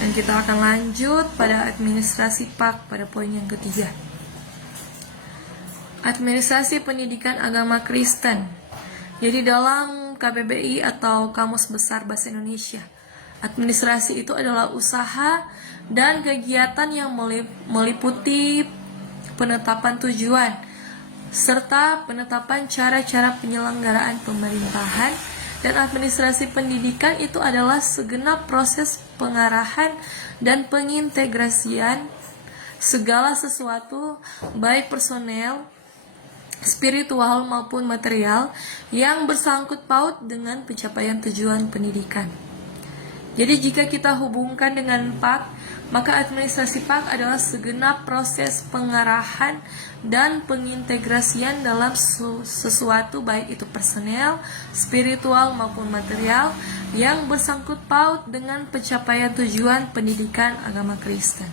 Dan kita akan lanjut pada administrasi PAK pada poin yang ketiga. Administrasi Pendidikan Agama Kristen. Jadi dalam KBBI atau Kamus Besar Bahasa Indonesia, administrasi itu adalah usaha dan kegiatan yang meliputi penetapan tujuan serta penetapan cara-cara penyelenggaraan pemerintahan. Dan administrasi pendidikan itu adalah segenap proses pengarahan dan pengintegrasian segala sesuatu, baik personel, spiritual maupun material, yang bersangkut paut dengan pencapaian tujuan pendidikan. Jadi jika kita hubungkan dengan PAK, maka administrasi PAK adalah segenap proses pengarahan dan pengintegrasian dalam sesuatu, baik itu personel, spiritual maupun material, yang bersangkut paut dengan pencapaian tujuan pendidikan agama Kristen.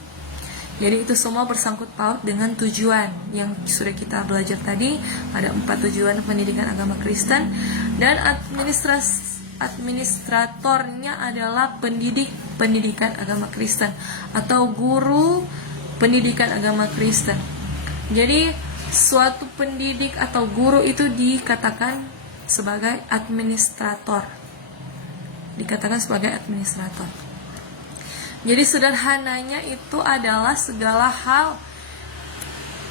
Jadi itu semua bersangkut paut dengan tujuan yang sudah kita belajar tadi. Ada 4 tujuan pendidikan agama Kristen. Dan administratornya adalah pendidik pendidikan agama Kristen atau guru pendidikan agama Kristen. Jadi suatu pendidik atau guru itu dikatakan sebagai administrator. Jadi sederhananya itu adalah segala hal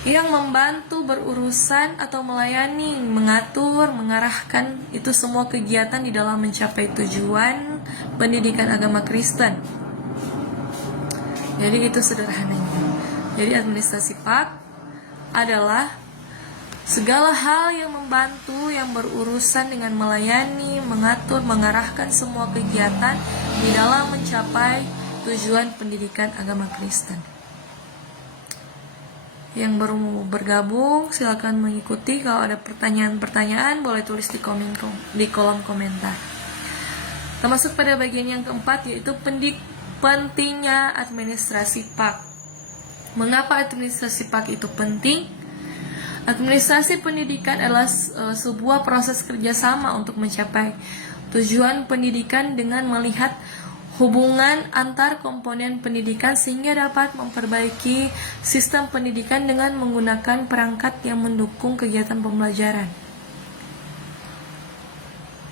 yang membantu berurusan atau melayani, mengatur, mengarahkan, itu semua kegiatan di dalam mencapai tujuan pendidikan agama Kristen. Jadi itu sederhananya. Jadi administrasi PAK adalah segala hal yang membantu, yang berurusan dengan melayani, mengatur, mengarahkan semua kegiatan di dalam mencapai tujuan pendidikan agama Kristen. Yang baru bergabung silakan mengikuti. Kalau ada pertanyaan-pertanyaan boleh tulis di kolom komentar. Termasuk pada bagian yang keempat, yaitu pentingnya administrasi PAK. Mengapa administrasi PAK itu penting? Administrasi pendidikan adalah sebuah proses kerjasama untuk mencapai tujuan pendidikan dengan melihat hubungan antar komponen pendidikan sehingga dapat memperbaiki sistem pendidikan dengan menggunakan perangkat yang mendukung kegiatan pembelajaran.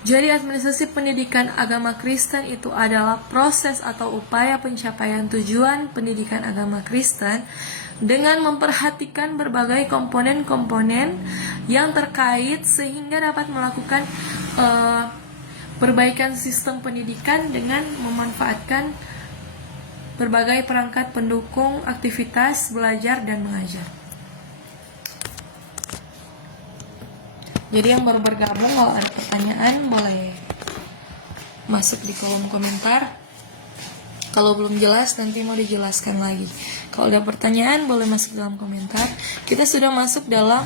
Jadi administrasi pendidikan agama Kristen itu adalah proses atau upaya pencapaian tujuan pendidikan agama Kristen dengan memperhatikan berbagai komponen-komponen yang terkait sehingga dapat melakukan perbaikan sistem pendidikan dengan memanfaatkan berbagai perangkat pendukung aktivitas belajar dan mengajar. Jadi yang baru bergabung, kalau ada pertanyaan boleh masuk di kolom komentar. Kalau belum jelas nanti mau dijelaskan lagi. Kalau ada pertanyaan boleh masuk dalam komentar. Kita sudah masuk dalam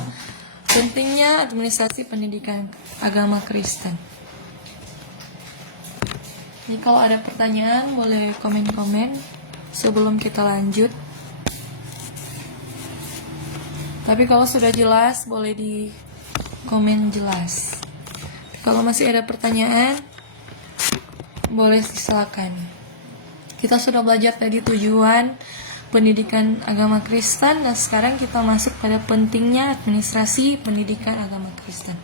pentingnya administrasi pendidikan agama Kristen. Jadi kalau ada pertanyaan boleh komen-komen sebelum kita lanjut. Tapi kalau sudah jelas boleh di komen jelas. Kalau masih ada pertanyaan boleh silakan. Kita sudah belajar tadi tujuan pendidikan agama Kristen, dan sekarang kita masuk pada pentingnya administrasi pendidikan agama Kristen.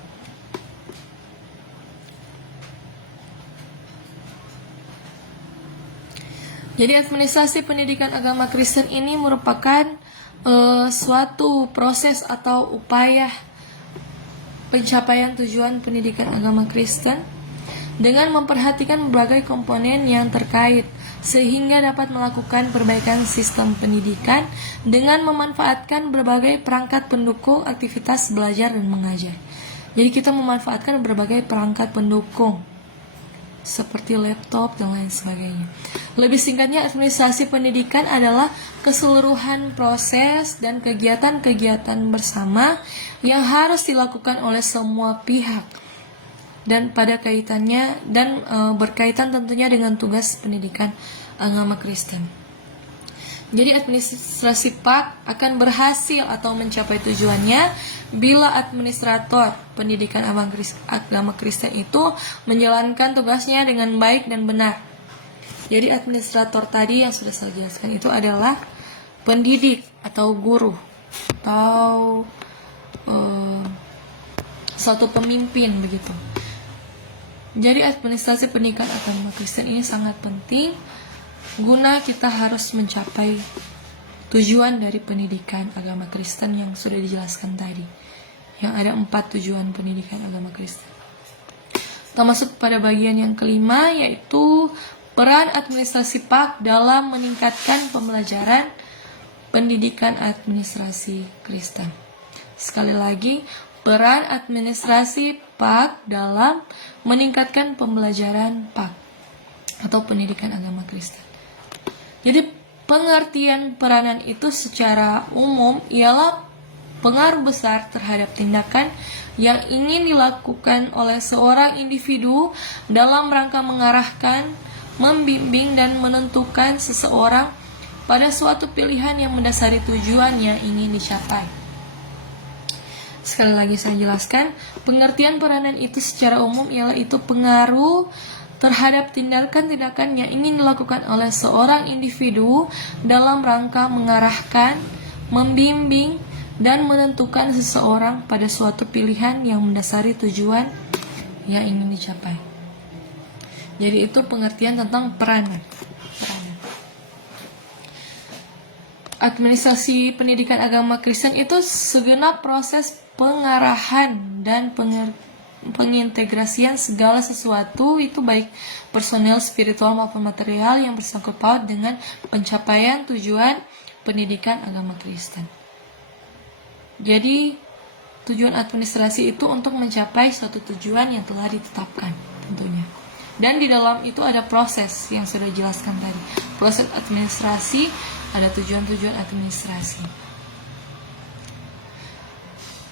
Jadi administrasi pendidikan agama Kristen ini merupakan suatu proses atau upaya pencapaian tujuan pendidikan agama Kristen dengan memperhatikan berbagai komponen yang terkait sehingga dapat melakukan perbaikan sistem pendidikan dengan memanfaatkan berbagai perangkat pendukung aktivitas belajar dan mengajar. Jadi kita memanfaatkan berbagai perangkat pendukung seperti laptop dan lain sebagainya. Lebih singkatnya, administrasi pendidikan adalah keseluruhan proses dan kegiatan-kegiatan bersama yang harus dilakukan oleh semua pihak dan pada kaitannya dan berkaitan tentunya dengan tugas pendidikan agama Kristen. Jadi administrasi PAK akan berhasil atau mencapai tujuannya bila administrator pendidikan agama Kristen itu menjalankan tugasnya dengan baik dan benar. Jadi administrator tadi yang sudah saya jelaskan itu adalah pendidik atau guru atau suatu pemimpin begitu. Jadi administrasi pendidikan agama Kristen ini sangat penting guna kita harus mencapai tujuan dari pendidikan agama Kristen yang sudah dijelaskan tadi. Yang ada 4 tujuan pendidikan agama Kristen. Kita masuk pada bagian yang kelima, yaitu peran administrasi PAK dalam meningkatkan pembelajaran pendidikan administrasi Kristen. Sekali lagi, peran administrasi PAK dalam meningkatkan pembelajaran PAK atau pendidikan agama Kristen. Jadi pengertian peranan itu secara umum ialah pengaruh besar terhadap tindakan yang ingin dilakukan oleh seorang individu dalam rangka mengarahkan, membimbing dan menentukan seseorang pada suatu pilihan yang mendasari tujuan yang ingin dicapai. Sekali lagi saya jelaskan, pengertian peranan itu secara umum ialah itu pengaruh terhadap tindakan-tindakan yang ingin dilakukan oleh seorang individu dalam rangka mengarahkan, membimbing, dan menentukan seseorang pada suatu pilihan yang mendasari tujuan yang ingin dicapai. Jadi itu pengertian tentang peranan. Administrasi pendidikan agama Kristen itu segenap proses pengarahan dan pengintegrasian segala sesuatu itu baik personel, spiritual maupun material yang bersangkut paut dengan pencapaian tujuan pendidikan agama Kristen. Jadi tujuan administrasi itu untuk mencapai suatu tujuan yang telah ditetapkan tentunya. Dan di dalam itu ada proses yang sudah dijelaskan tadi. Proses administrasi, ada tujuan-tujuan administrasi.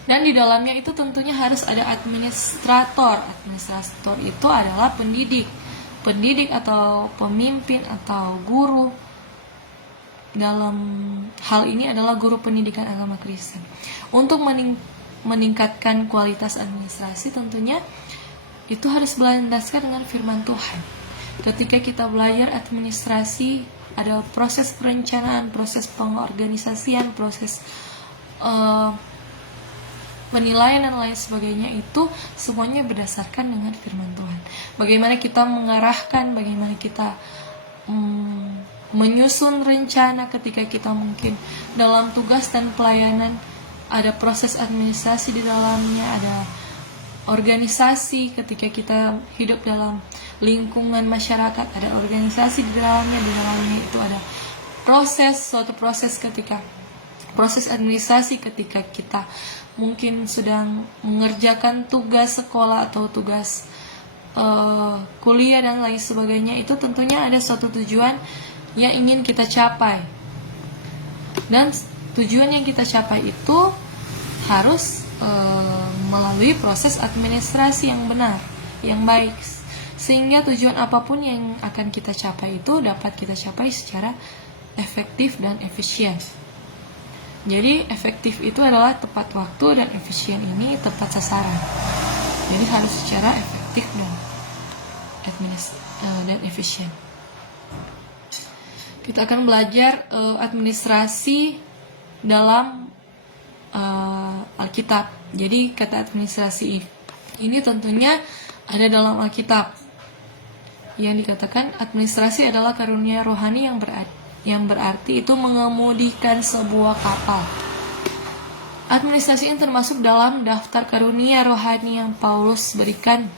Dan di dalamnya itu tentunya harus ada administrator. Administrator itu adalah pendidik. Pendidik atau pemimpin atau guru. Dalam hal ini adalah guru pendidikan agama Kristen. Untuk meningkatkan kualitas administrasi tentunya itu harus berlandaskan dengan firman Tuhan. Ketika kita belajar administrasi, ada proses perencanaan, proses pengorganisasian, proses penilaian dan lain sebagainya, itu semuanya berdasarkan dengan firman Tuhan. Bagaimana kita mengarahkan, bagaimana kita menyusun rencana ketika kita mungkin dalam tugas dan pelayanan, ada proses administrasi di dalamnya, ada organisasi ketika kita hidup dalam lingkungan masyarakat, ada organisasi di dalamnya itu ada suatu proses ketika proses administrasi ketika kita mungkin sedang mengerjakan tugas sekolah atau tugas kuliah dan lain sebagainya, itu tentunya ada suatu tujuan yang ingin kita capai. Dan tujuan yang kita capai itu harus melalui proses administrasi yang benar, yang baik, sehingga tujuan apapun yang akan kita capai itu dapat kita capai secara efektif dan efisien. Jadi efektif itu adalah tepat waktu dan efisien ini tepat sasaran. Jadi harus secara efektif dan efisien. Kita akan belajar administrasi dalam Alkitab. Jadi kata administrasi ini tentunya ada dalam Alkitab, yang dikatakan administrasi adalah karunia rohani yang yang berarti itu mengemudikan sebuah kapal. Administrasi ini termasuk dalam daftar karunia rohani yang Paulus berikan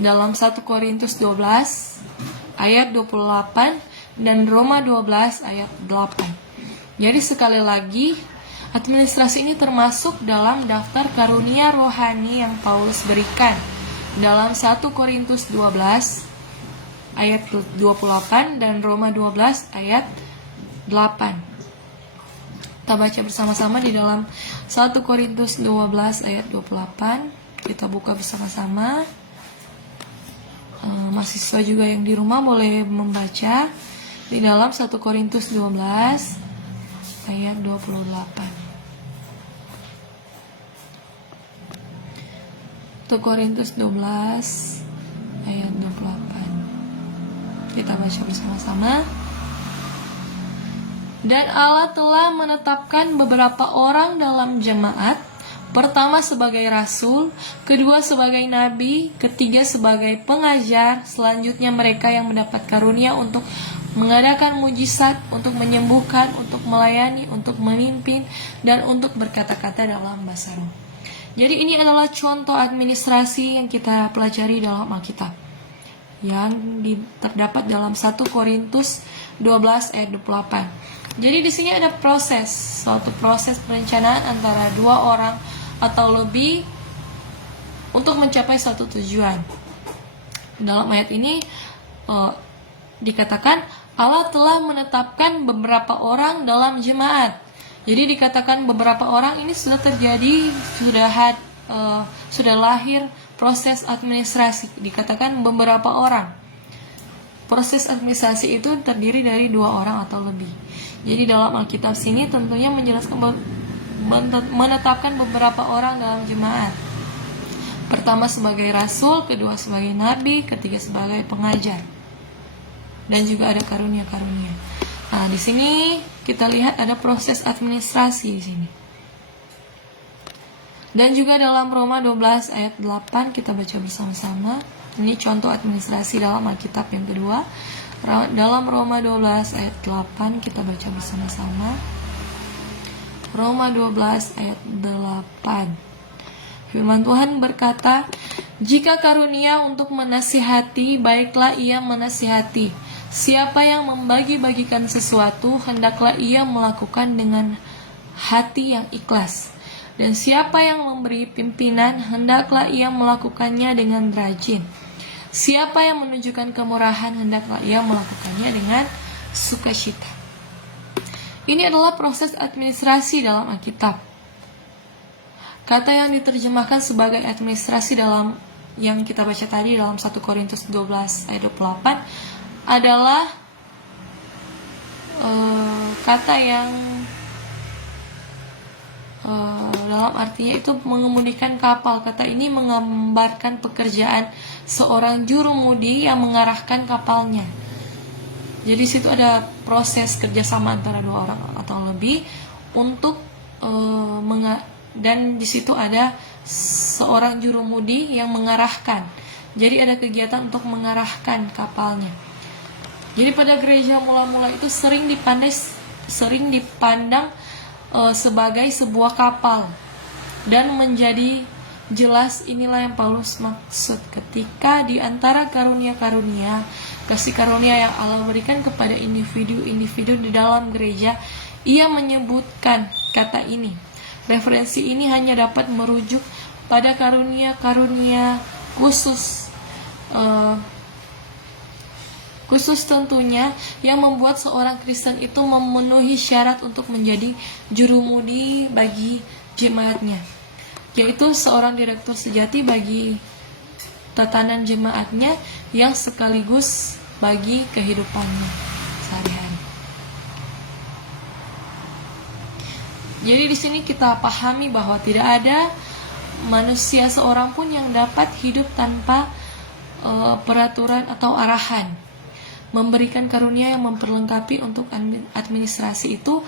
dalam 1 Korintus 12 ayat 28 dan Roma 12 ayat 8. Jadi sekali lagi, administrasi ini termasuk dalam daftar karunia rohani yang Paulus berikan dalam 1 Korintus 12 ayat 28 dan Roma 12 ayat 8. Kita baca bersama-sama di dalam 1 Korintus 12 ayat 28. Kita buka bersama-sama. Mahasiswa juga yang di rumah boleh membaca di dalam 1 Korintus 12 ayat 28. 1 Korintus 12 ayat 28. Kita baca bersama-sama. Dan Allah telah menetapkan beberapa orang dalam jemaat, pertama sebagai rasul, kedua sebagai nabi, ketiga sebagai pengajar, selanjutnya mereka yang mendapat karunia untuk mengadakan mujizat, untuk menyembuhkan, untuk melayani, untuk memimpin, dan untuk berkata-kata dalam bahasa roh. Jadi ini adalah contoh administrasi yang kita pelajari dalam Alkitab, yang terdapat dalam 1 Korintus 12 ayat 28. Jadi di sini ada suatu proses perencanaan antara dua orang atau lebih untuk mencapai suatu tujuan. Dalam ayat ini dikatakan Allah telah menetapkan beberapa orang dalam jemaat. Jadi dikatakan beberapa orang ini sudah terjadi, sudah lahir proses administrasi. Dikatakan beberapa orang. Proses administrasi itu terdiri dari dua orang atau lebih. Jadi dalam Alkitab sini tentunya menjelaskan menetapkan beberapa orang dalam jemaat. Pertama sebagai rasul, kedua sebagai nabi, ketiga sebagai pengajar. Dan juga ada karunia-karunia. Nah, di sini kita lihat ada proses administrasi di sini. Dan juga dalam Roma 12 ayat 8 kita baca bersama-sama. Ini contoh administrasi dalam Alkitab yang kedua. Dalam Roma 12 ayat 8 kita baca bersama-sama. Roma 12 ayat 8. Firman Tuhan berkata, "Jika karunia untuk menasihati, baiklah ia menasihati. Siapa yang membagi-bagikan sesuatu, hendaklah ia melakukan dengan hati yang ikhlas. Dan siapa yang memberi pimpinan, hendaklah ia melakukannya dengan rajin. Siapa yang menunjukkan kemurahan, hendaklah ia melakukannya dengan sukacita." Ini adalah proses administrasi dalam Alkitab. Kata yang diterjemahkan sebagai administrasi dalam yang kita baca tadi dalam 1 Korintus 12 ayat 28 adalah kata yang dalam artinya itu mengemudikan kapal. Kata ini menggambarkan pekerjaan seorang jurumudi yang mengarahkan kapalnya. Jadi situ ada proses kerjasama antara dua orang atau lebih untuk dan di situ ada seorang jurumudi yang mengarahkan. Jadi ada kegiatan untuk mengarahkan kapalnya. Jadi pada gereja mula-mula itu sering dipandang sebagai sebuah kapal, dan menjadi jelas inilah yang Paulus maksud ketika di antara karunia-karunia, kasih karunia yang Allah berikan kepada individu-individu di dalam gereja, ia menyebutkan kata ini. Referensi ini hanya dapat merujuk pada karunia-karunia khusus tentunya yang membuat seorang Kristen itu memenuhi syarat untuk menjadi jurumudi bagi jemaatnya, yaitu seorang direktur sejati bagi tatanan jemaatnya yang sekaligus bagi kehidupannya sehari-hari. Jadi di sini kita pahami bahwa tidak ada manusia seorang pun yang dapat hidup tanpa peraturan atau arahan. Memberikan karunia yang memperlengkapi untuk administrasi itu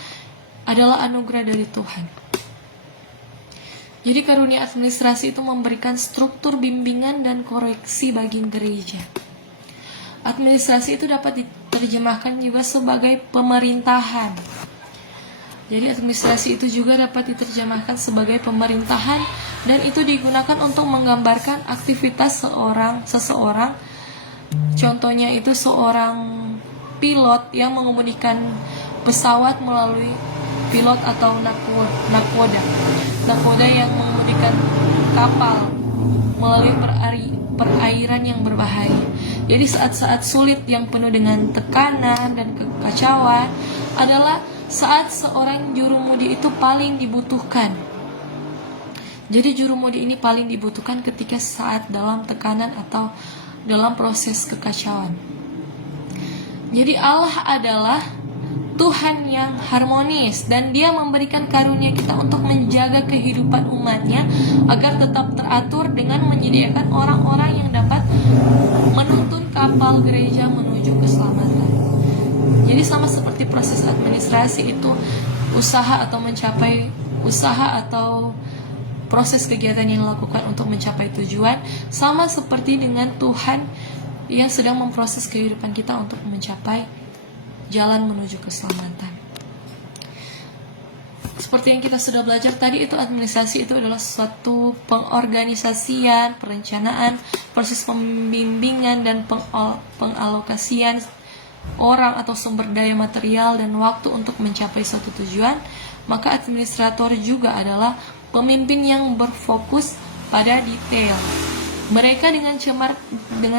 adalah anugerah dari Tuhan. Jadi karunia administrasi itu memberikan struktur bimbingan dan koreksi bagi gereja. Administrasi itu dapat diterjemahkan juga sebagai pemerintahan. Jadi administrasi itu juga dapat diterjemahkan sebagai pemerintahan, dan itu digunakan untuk menggambarkan aktivitas seseorang. Contohnya itu seorang pilot yang mengemudikan pesawat melalui pilot atau nakoda. Nakoda yang mengemudikan kapal melalui perairan yang berbahaya. Jadi saat-saat sulit yang penuh dengan tekanan dan kekacauan adalah saat seorang jurumudi itu paling dibutuhkan. Jadi jurumudi ini paling dibutuhkan ketika saat dalam tekanan atau dalam proses kekacauan. Jadi Allah adalah Tuhan yang harmonis, dan Dia memberikan karunia kita untuk menjaga kehidupan umatnya agar tetap teratur dengan menyediakan orang-orang yang dapat menuntun kapal gereja menuju keselamatan. Jadi sama seperti proses administrasi itu usaha atau proses kegiatan yang dilakukan untuk mencapai tujuan, sama seperti dengan Tuhan yang sedang memproses kehidupan kita untuk mencapai jalan menuju keselamatan. Seperti yang kita sudah belajar tadi, itu administrasi itu adalah suatu pengorganisasian, perencanaan, proses pembimbingan dan pengalokasian orang atau sumber daya material dan waktu untuk mencapai suatu tujuan. Maka administrator juga adalah pemimpin yang berfokus pada detail. Mereka dengan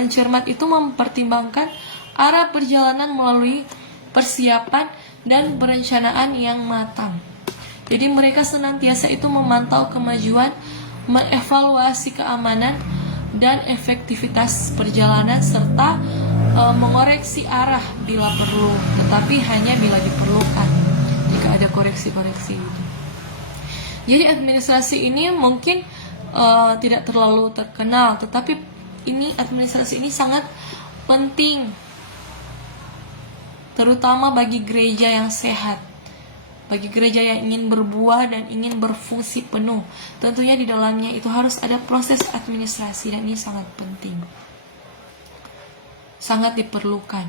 cermat itu mempertimbangkan arah perjalanan melalui persiapan dan perencanaan yang matang. Jadi mereka senantiasa itu memantau kemajuan, mengevaluasi keamanan dan efektivitas perjalanan, serta mengoreksi arah bila perlu, tetapi hanya bila diperlukan, jika ada koreksi-koreksi itu. Jadi administrasi ini mungkin tidak terlalu terkenal, tetapi administrasi ini sangat penting, terutama bagi gereja yang sehat, bagi gereja yang ingin berbuah dan ingin berfungsi penuh. Tentunya di dalamnya itu harus ada proses administrasi, dan ini sangat penting, sangat diperlukan.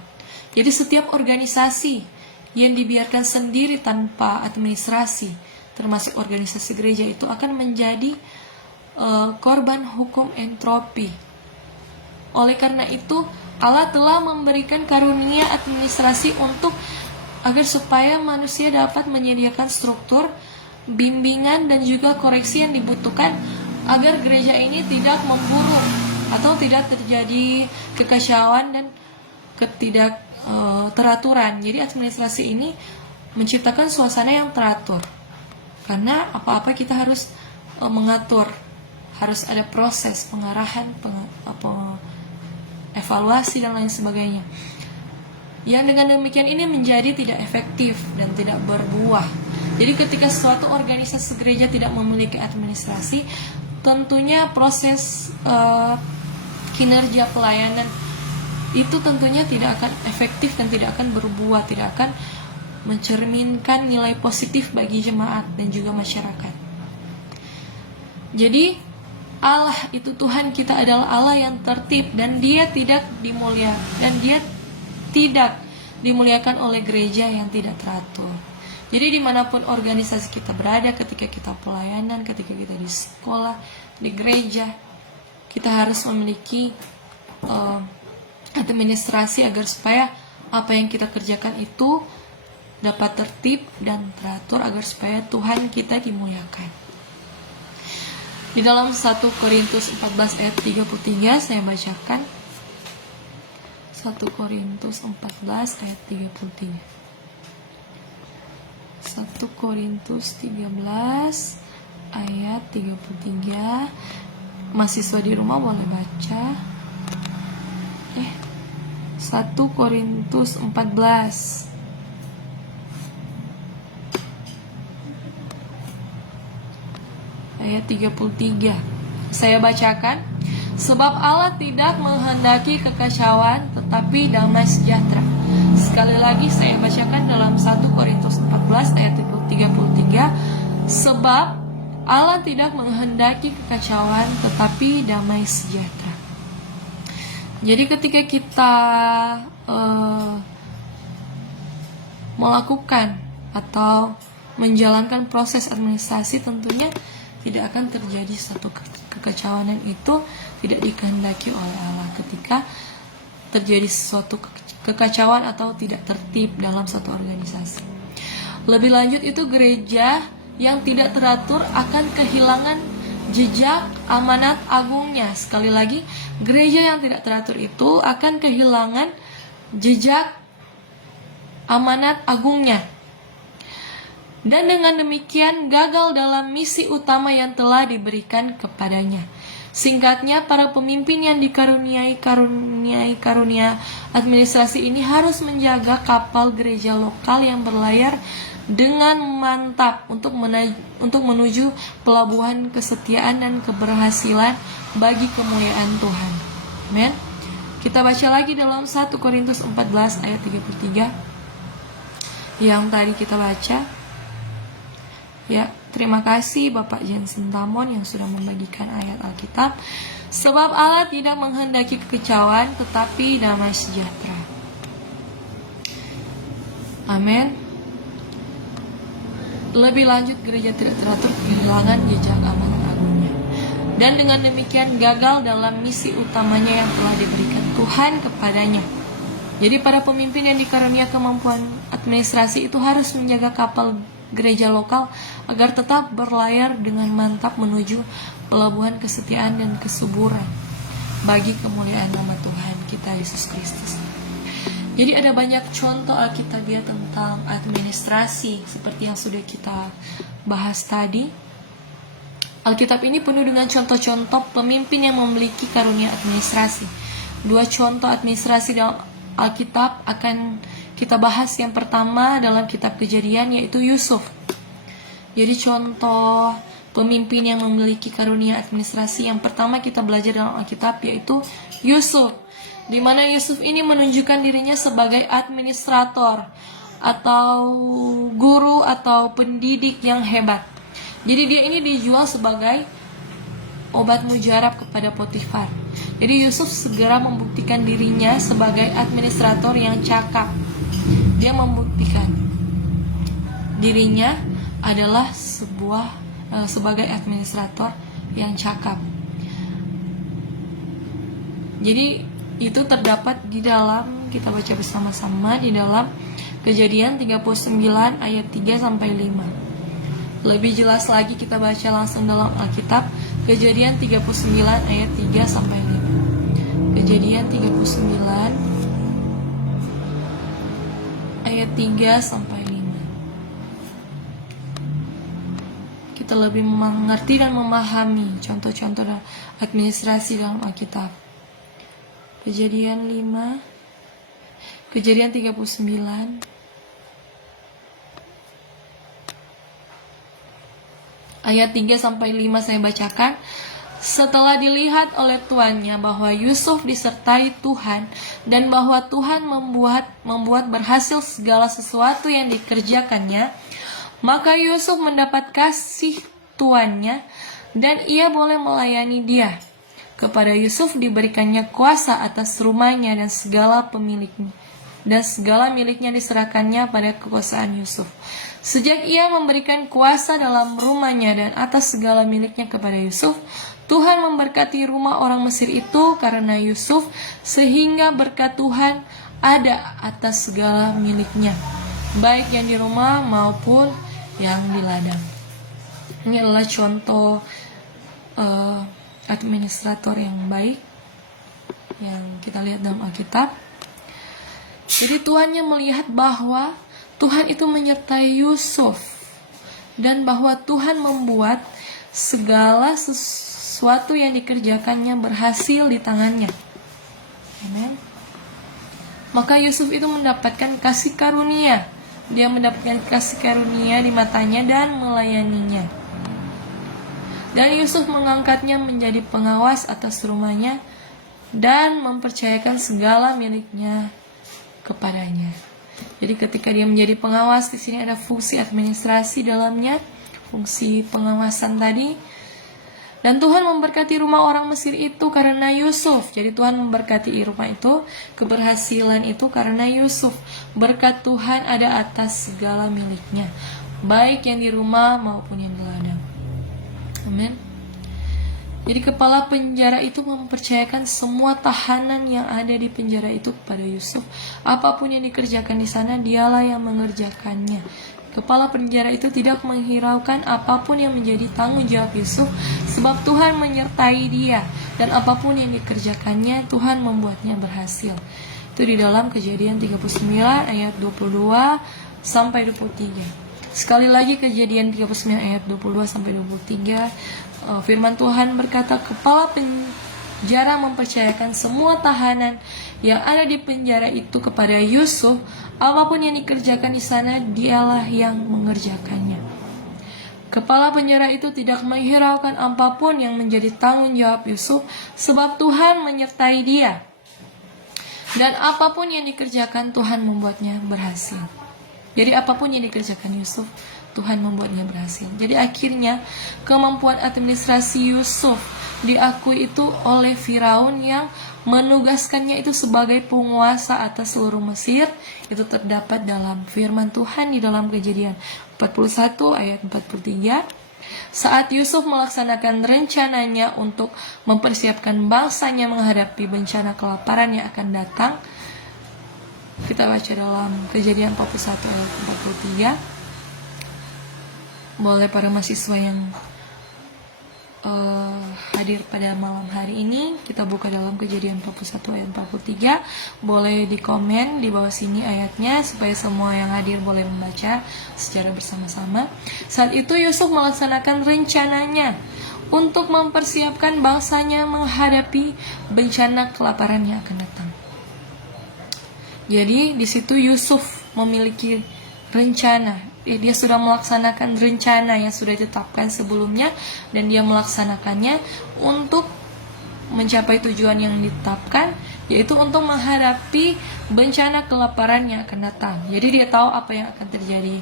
Jadi setiap organisasi yang dibiarkan sendiri tanpa administrasi, termasuk organisasi gereja, itu akan menjadi korban hukum entropi. Oleh karena itu, Allah telah memberikan karunia administrasi agar supaya manusia dapat menyediakan struktur, bimbingan, dan juga koreksi yang dibutuhkan agar gereja ini tidak memburuk atau tidak terjadi kekacauan dan ketidakteraturan. Jadi administrasi ini menciptakan suasana yang teratur, karena apa-apa kita harus mengatur, harus ada proses pengarahan, evaluasi dan lain sebagainya. Yang dengan demikian ini menjadi tidak efektif dan tidak berbuah. Jadi ketika suatu organisasi gereja tidak memiliki administrasi, tentunya proses kinerja pelayanan itu tentunya tidak akan efektif dan tidak akan berbuah, tidak akan mencerminkan nilai positif bagi jemaat dan juga masyarakat. Jadi Allah itu, Tuhan kita adalah Allah yang tertib, dan Dia tidak dimuliakan oleh gereja yang tidak teratur. Jadi dimanapun organisasi kita berada, ketika kita pelayanan, ketika kita di sekolah, di gereja, kita harus memiliki administrasi agar supaya apa yang kita kerjakan itu dapat tertib dan teratur, agar supaya Tuhan kita dimuliakan. Di dalam 1 Korintus 14 ayat 33 saya bacakan. 1 Korintus 14 ayat 33. 1 Korintus 13 ayat 33. Mahasiswa di rumah boleh baca. 1 Korintus 14 ayat 33. Saya bacakan. Sebab Allah tidak menghendaki kekacauan, tetapi damai sejahtera. Sekali lagi saya bacakan dalam 1 Korintus 14 ayat 33. Sebab Allah tidak menghendaki kekacauan, tetapi damai sejahtera. Jadi ketika kita melakukan atau menjalankan proses administrasi, tentunya tidak akan terjadi satu kekacauan, dan itu tidak dikehendaki oleh Allah ketika terjadi suatu kekacauan atau tidak tertib dalam suatu organisasi. Lebih lanjut, itu gereja yang tidak teratur akan kehilangan jejak amanat agungnya. Sekali lagi, gereja yang tidak teratur itu akan kehilangan jejak amanat agungnya. Dan dengan demikian gagal dalam misi utama yang telah diberikan kepadanya. Singkatnya, para pemimpin yang dikaruniai karunia administrasi ini harus menjaga kapal gereja lokal yang berlayar dengan mantap untuk menuju pelabuhan kesetiaan dan keberhasilan bagi kemuliaan Tuhan. Amin. Kita baca lagi dalam 1 Korintus 14 ayat 33 yang tadi kita baca. Ya, terima kasih Bapak Jensen Tamon yang sudah membagikan ayat Alkitab. Sebab Allah tidak menghendaki kekacauan, tetapi damai sejahtera. Amin. Lebih lanjut, gereja tidak teratur kehilangan jejak amanat agungnya. Dan dengan demikian gagal dalam misi utamanya yang telah diberikan Tuhan kepadanya. Jadi para pemimpin yang dikarunia kemampuan administrasi itu harus menjaga kapal gereja lokal agar tetap berlayar dengan mantap menuju pelabuhan kesetiaan dan kesuburan bagi kemuliaan nama Tuhan kita Yesus Kristus. Jadi ada banyak contoh Alkitabiah tentang administrasi seperti yang sudah kita bahas tadi. Alkitab ini penuh dengan contoh-contoh pemimpin yang memiliki karunia administrasi. 2 contoh administrasi dalam Alkitab akan kita bahas. Yang pertama dalam kitab Kejadian, yaitu Yusuf. Jadi contoh pemimpin yang memiliki karunia administrasi yang pertama kita belajar dalam Alkitab yaitu Yusuf, di mana Yusuf ini menunjukkan dirinya sebagai administrator atau guru atau pendidik yang hebat. Jadi dia ini dijual sebagai obat mujarab kepada Potifar. Jadi Yusuf segera membuktikan dirinya sebagai administrator yang cakap. Dia membuktikan dirinya adalah sebagai administrator yang cakap. Jadi itu terdapat di dalam, kita baca bersama-sama di dalam Kejadian 39 ayat 3 sampai 5. Lebih jelas lagi kita baca langsung dalam Alkitab Kejadian 39 ayat 3 sampai 5. Kejadian 39 ayat 3 sampai 5. Kita lebih mengerti dan memahami contoh-contoh administrasi dalam Alkitab. Kejadian 39 ayat 3 sampai 5 saya bacakan. Setelah dilihat oleh tuannya bahwa Yusuf disertai Tuhan dan bahwa Tuhan membuat berhasil segala sesuatu yang dikerjakannya, maka Yusuf mendapat kasih tuannya dan ia boleh melayani dia. Kepada Yusuf diberikannya kuasa atas rumahnya dan segala pemiliknya, dan segala miliknya diserahkannya pada kekuasaan Yusuf. Sejak ia memberikan kuasa dalam rumahnya dan atas segala miliknya kepada Yusuf, Tuhan memberkati rumah orang Mesir itu karena Yusuf, sehingga berkat Tuhan ada atas segala miliknya, baik yang di rumah maupun yang di ladang. Ini adalah contoh administrator yang baik yang kita lihat dalam Alkitab. Jadi tuannya melihat bahwa Tuhan itu menyertai Yusuf dan bahwa Tuhan membuat segala sesuatu yang dikerjakannya berhasil di tangannya. Amen. Maka Yusuf itu mendapatkan kasih karunia. Dia mendapatkan kasih karunia di matanya dan melayaninya. Dan Yusuf mengangkatnya menjadi pengawas atas rumahnya dan mempercayakan segala miliknya kepadanya. Jadi ketika dia menjadi pengawas, di sini ada fungsi administrasi dalamnya, fungsi pengawasan tadi. Dan Tuhan memberkati rumah orang Mesir itu karena Yusuf. Jadi Tuhan memberkati rumah itu, keberhasilan itu karena Yusuf. Berkat Tuhan ada atas segala miliknya, baik yang di rumah maupun yang di ladang. Amin. Jadi kepala penjara itu mempercayakan semua tahanan yang ada di penjara itu kepada Yusuf. Apapun yang dikerjakan di sana, dialah yang mengerjakannya. Kepala penjara itu tidak menghiraukan apapun yang menjadi tanggung jawab Yusuf, sebab Tuhan menyertai dia, dan apapun yang dikerjakannya, Tuhan membuatnya berhasil. Itu di dalam Kejadian 39 ayat 22 sampai 23. Sekali lagi Kejadian 39 ayat 22 sampai 23. Firman Tuhan berkata, kepala penjara mempercayakan semua tahanan yang ada di penjara itu kepada Yusuf. Apapun yang dikerjakan di sana, dialah yang mengerjakannya. Kepala penjara itu tidak menghiraukan apapun yang menjadi tanggung jawab Yusuf, sebab Tuhan menyertai dia. Dan apapun yang dikerjakan, Tuhan membuatnya berhasil. Jadi apapun yang dikerjakan Yusuf, Tuhan membuatnya berhasil. Jadi akhirnya kemampuan administrasi Yusuf diakui itu oleh Firaun yang menugaskannya itu sebagai penguasa atas seluruh Mesir. Itu terdapat dalam firman Tuhan di dalam Kejadian 41 ayat 43. Saat Yusuf melaksanakan rencananya untuk mempersiapkan bangsanya menghadapi bencana kelaparan yang akan datang, kita baca dalam Kejadian 41 ayat 43. Boleh para mahasiswa yang hadir pada malam hari ini, kita buka dalam Kejadian 41 ayat 43. Boleh di komen di bawah sini ayatnya, supaya semua yang hadir boleh membaca secara bersama-sama. Saat itu Yusuf melaksanakan rencananya untuk mempersiapkan bangsanya menghadapi bencana kelaparan yang akan datang. Jadi di situ Yusuf memiliki rencana. Dia sudah melaksanakan rencana yang sudah ditetapkan sebelumnya, dan dia melaksanakannya untuk mencapai tujuan yang ditetapkan, yaitu untuk menghadapi bencana kelaparan yang akan datang. Jadi dia tahu apa yang akan terjadi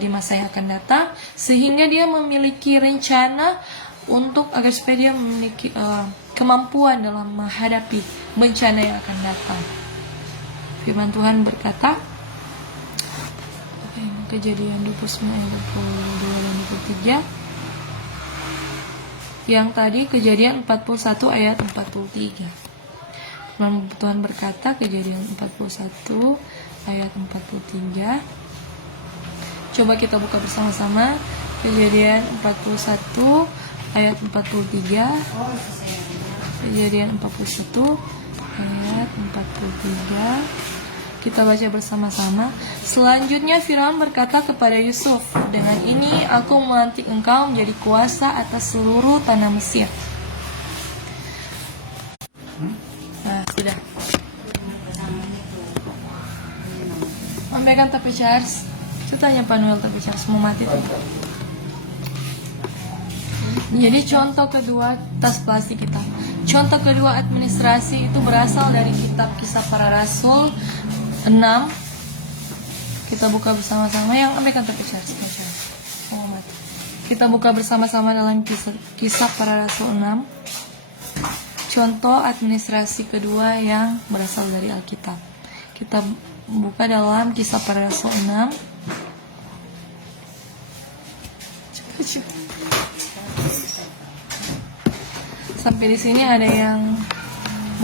di masa yang akan datang, sehingga dia memiliki rencana untuk agar supaya dia memiliki kemampuan dalam menghadapi bencana yang akan datang. Firman Tuhan berkata, Kejadian 29 ayat 22 dan 23. Yang tadi Kejadian 41 ayat 43. Firman Tuhan berkata, Kejadian 41 ayat 43. Coba kita buka bersama-sama Kejadian 41 ayat 43. Kejadian 41 ayat 43. Kita baca bersama-sama. Selanjutnya Firaun berkata kepada Yusuf, dengan ini aku melantik engkau menjadi kuasa atas seluruh tanah Mesir. Nah, sudah. Ambaikan tapi charge. Itu tanya Panuel tapi charge mau mati tuh. Jadi contoh kedua tas plastik kita. Contoh kedua administrasi itu berasal dari kitab Kisah Para Rasul 6. Kita buka bersama-sama. Yang ambaikan tapi charge. Kita buka bersama-sama dalam kisah Para Rasul 6. Contoh administrasi kedua yang berasal dari Alkitab. Kita buka dalam Kisah Para Rasul 6. Sampai di sini ada yang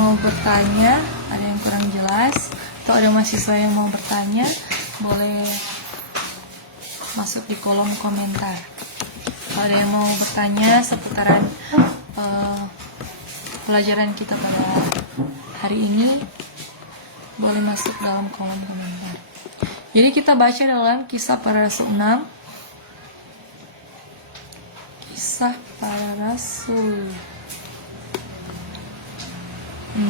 mau bertanya, ada yang kurang jelas, atau ada mahasiswa yang mau bertanya, boleh masuk di kolom komentar. Kalau ada yang mau bertanya seputaran pelajaran kita pada hari ini, boleh masuk dalam kolom komentar. Jadi kita baca dalam Kisah Para Rasul 6. Kisah Para Rasul 6.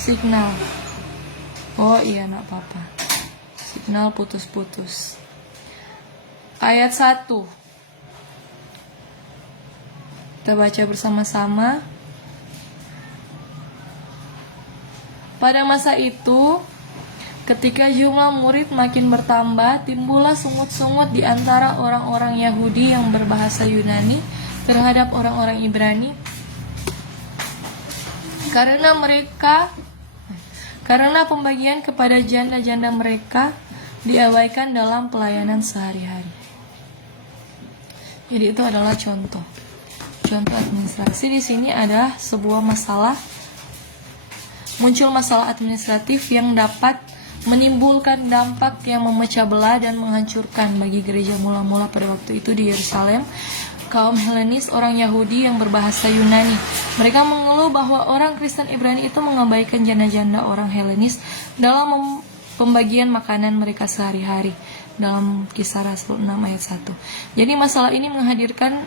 Signal. Oh iya, nak apa-apa. Signal putus-putus. Ayat 1. Kita baca bersama-sama. Pada masa itu, Ketika jumlah murid makin bertambah, timbullah sungut-sungut di antara orang-orang Yahudi yang berbahasa Yunani terhadap orang-orang Ibrani karena pembagian kepada janda-janda mereka diabaikan dalam pelayanan sehari-hari. Jadi itu adalah contoh administrasi. Di sini ada sebuah muncul masalah administratif yang dapat menimbulkan dampak yang memecah belah dan menghancurkan bagi gereja mula-mula pada waktu itu di Yerusalem. Kaum Helenis, orang Yahudi yang berbahasa Yunani, mereka mengeluh bahwa orang Kristen Ibrani itu mengabaikan janda-janda orang Helenis dalam pembagian makanan mereka sehari-hari, dalam Kisah Rasul 6 ayat 1. Jadi masalah ini menghadirkan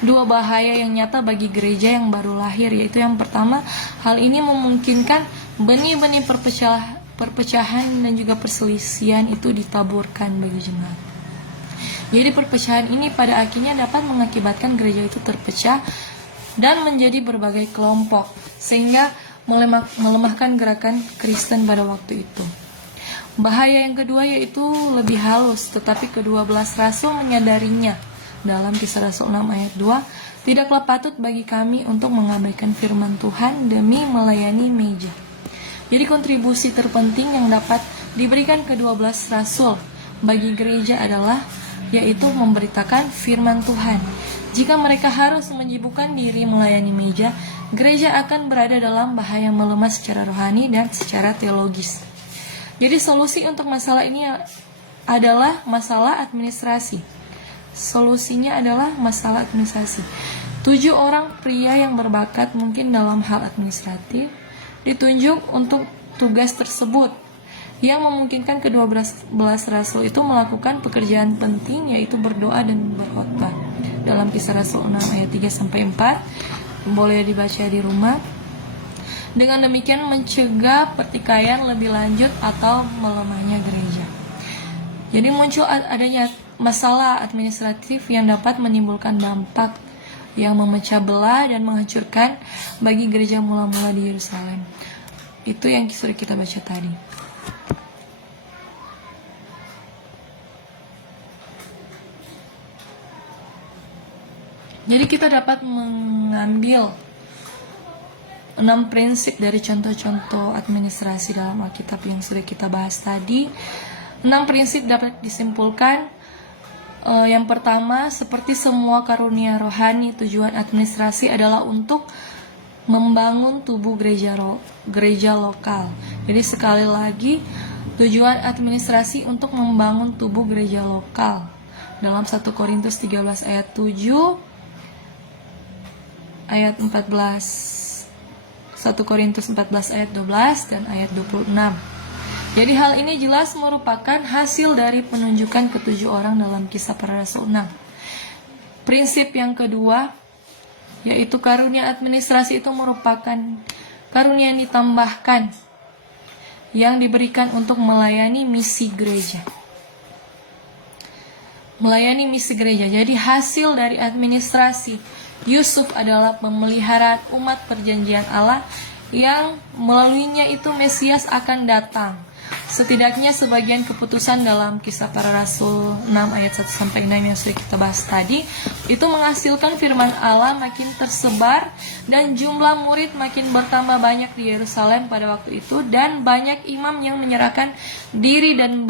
dua bahaya yang nyata bagi gereja yang baru lahir, yaitu yang pertama, hal ini memungkinkan benih-benih perpecahan dan juga perselisihan itu ditaburkan bagi jemaat. Jadi perpecahan ini pada akhirnya dapat mengakibatkan gereja itu terpecah dan menjadi berbagai kelompok, sehingga melemahkan gerakan Kristen pada waktu itu. Bahaya yang kedua yaitu lebih halus, tetapi ke-12 rasul menyadarinya. Dalam Kisah Rasul 6 ayat 2, tidaklah patut bagi kami untuk mengabaikan firman Tuhan demi melayani meja. Jadi kontribusi terpenting yang dapat diberikan ke-12 rasul bagi gereja adalah yaitu memberitakan firman Tuhan. Jika mereka harus menyibukkan diri melayani meja, gereja akan berada dalam bahaya melemah secara rohani dan secara teologis. Jadi solusi untuk masalah ini adalah masalah administrasi. Solusinya adalah masalah administrasi. 7 orang pria yang berbakat mungkin dalam hal administratif ditunjuk untuk tugas tersebut, yang memungkinkan ke-12 rasul itu melakukan pekerjaan penting, yaitu berdoa dan berkhotbah. Dalam Kisah Rasul 6 ayat 3-4, boleh dibaca di rumah. Dengan demikian mencegah pertikaian lebih lanjut atau melemahnya gereja. Jadi muncul adanya masalah administratif yang dapat menimbulkan dampak yang memecah belah dan menghancurkan bagi gereja mula-mula di Yerusalem. Itu yang sudah kita baca tadi. Jadi kita dapat mengambil 6 prinsip dari contoh-contoh administrasi dalam Alkitab yang sudah kita bahas tadi. 6 prinsip dapat disimpulkan. Yang pertama, seperti semua karunia rohani, tujuan administrasi adalah untuk membangun tubuh gereja lokal. Jadi sekali lagi, tujuan administrasi untuk membangun tubuh gereja lokal. Dalam 1 Korintus 13 ayat 7, ayat 14, 1 Korintus 14 ayat 12 dan ayat 26. Jadi hal ini jelas merupakan hasil dari penunjukan ke-7 orang dalam Kisah Para Rasul 6. Prinsip yang kedua, yaitu karunia administrasi itu merupakan karunia yang ditambahkan, yang diberikan untuk melayani misi gereja. Melayani misi gereja. Jadi hasil dari administrasi Yusuf adalah memelihara umat perjanjian Allah yang melaluinya itu Mesias akan datang. Setidaknya sebagian keputusan dalam Kisah Para Rasul 6 ayat 1-6 yang sudah kita bahas tadi itu menghasilkan firman Allah makin tersebar dan jumlah murid makin bertambah banyak di Yerusalem pada waktu itu, dan banyak imam yang menyerahkan diri dan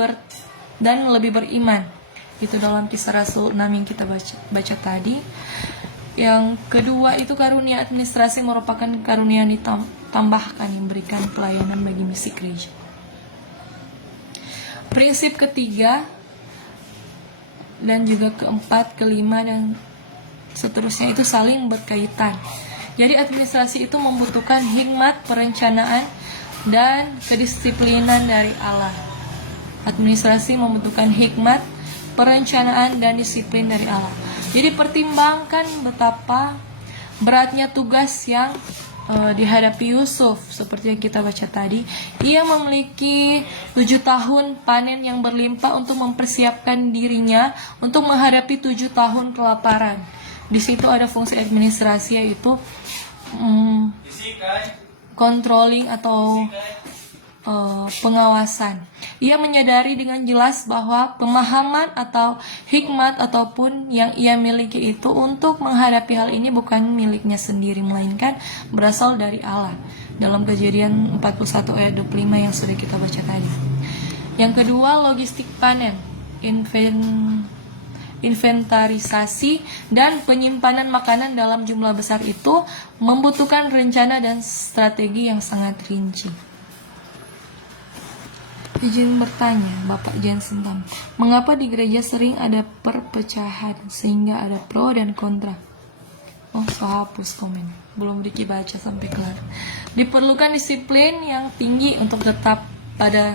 lebih beriman. Itu dalam Kisah Rasul 6 yang kita baca tadi. Yang kedua itu karunia administrasi merupakan karunia yang ditambahkan yang memberikan pelayanan bagi misi gereja. Prinsip ketiga dan juga keempat, kelima dan seterusnya itu saling berkaitan. Jadi administrasi itu membutuhkan hikmat, perencanaan dan kedisiplinan dari Allah. Administrasi membutuhkan hikmat, perencanaan dan disiplin dari Allah. Jadi pertimbangkan betapa beratnya tugas yang dihadapi Yusuf. Seperti yang kita baca tadi, ia memiliki 7 tahun panen yang berlimpah untuk mempersiapkan dirinya untuk menghadapi 7 tahun kelaparan. Di situ ada fungsi administrasi, yaitu controlling atau pengawasan. Ia menyadari dengan jelas bahwa pemahaman atau hikmat ataupun yang ia miliki itu untuk menghadapi hal ini bukan miliknya sendiri, melainkan berasal dari Allah. Dalam Kejadian 41 ayat 25 yang sudah kita baca tadi. Yang kedua, logistik panen, inventarisasi dan penyimpanan makanan dalam jumlah besar itu membutuhkan rencana dan strategi yang sangat rinci. Izin bertanya, Bapak Jensen Tam, mengapa di gereja sering ada perpecahan sehingga ada pro dan kontra? Oh, so hapus komen, belum Riki baca sampai kelar. Diperlukan disiplin yang tinggi untuk tetap pada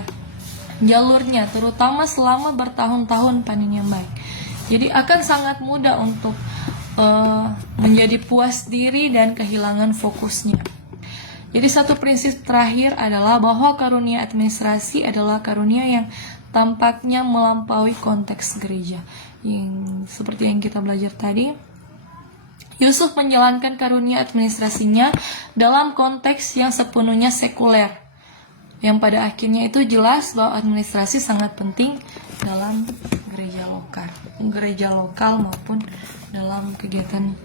jalurnya, terutama selama bertahun-tahun panen yang baik. Jadi akan sangat mudah untuk menjadi puas diri dan kehilangan fokusnya. Jadi satu prinsip terakhir adalah bahwa karunia administrasi adalah karunia yang tampaknya melampaui konteks gereja. Seperti yang kita belajar tadi, Yusuf menjalankan karunia administrasinya dalam konteks yang sepenuhnya sekuler, yang pada akhirnya itu jelas bahwa administrasi sangat penting dalam gereja lokal maupun dalam kegiatan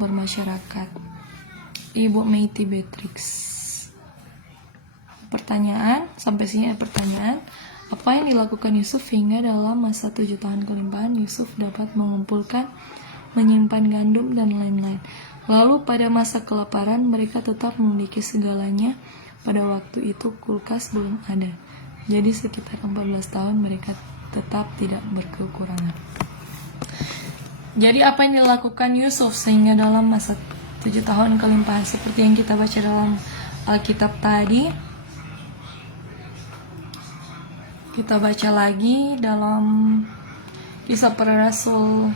bermasyarakat. Ibu Meiti Beatrix. Pertanyaan, sampai sini ada pertanyaan. Apa yang dilakukan Yusuf hingga dalam masa 7 tahun kelimpahan Yusuf dapat mengumpulkan, menyimpan gandum dan lain-lain. Lalu pada masa kelaparan mereka tetap memiliki segalanya. Pada waktu itu kulkas belum ada. Jadi sekitar 14 tahun mereka tetap tidak berkekurangan. Jadi apa yang dilakukan Yusuf sehingga dalam masa 7 tahun kelimpahan seperti yang kita baca dalam Alkitab tadi. Kita baca lagi dalam Kisah Para Rasul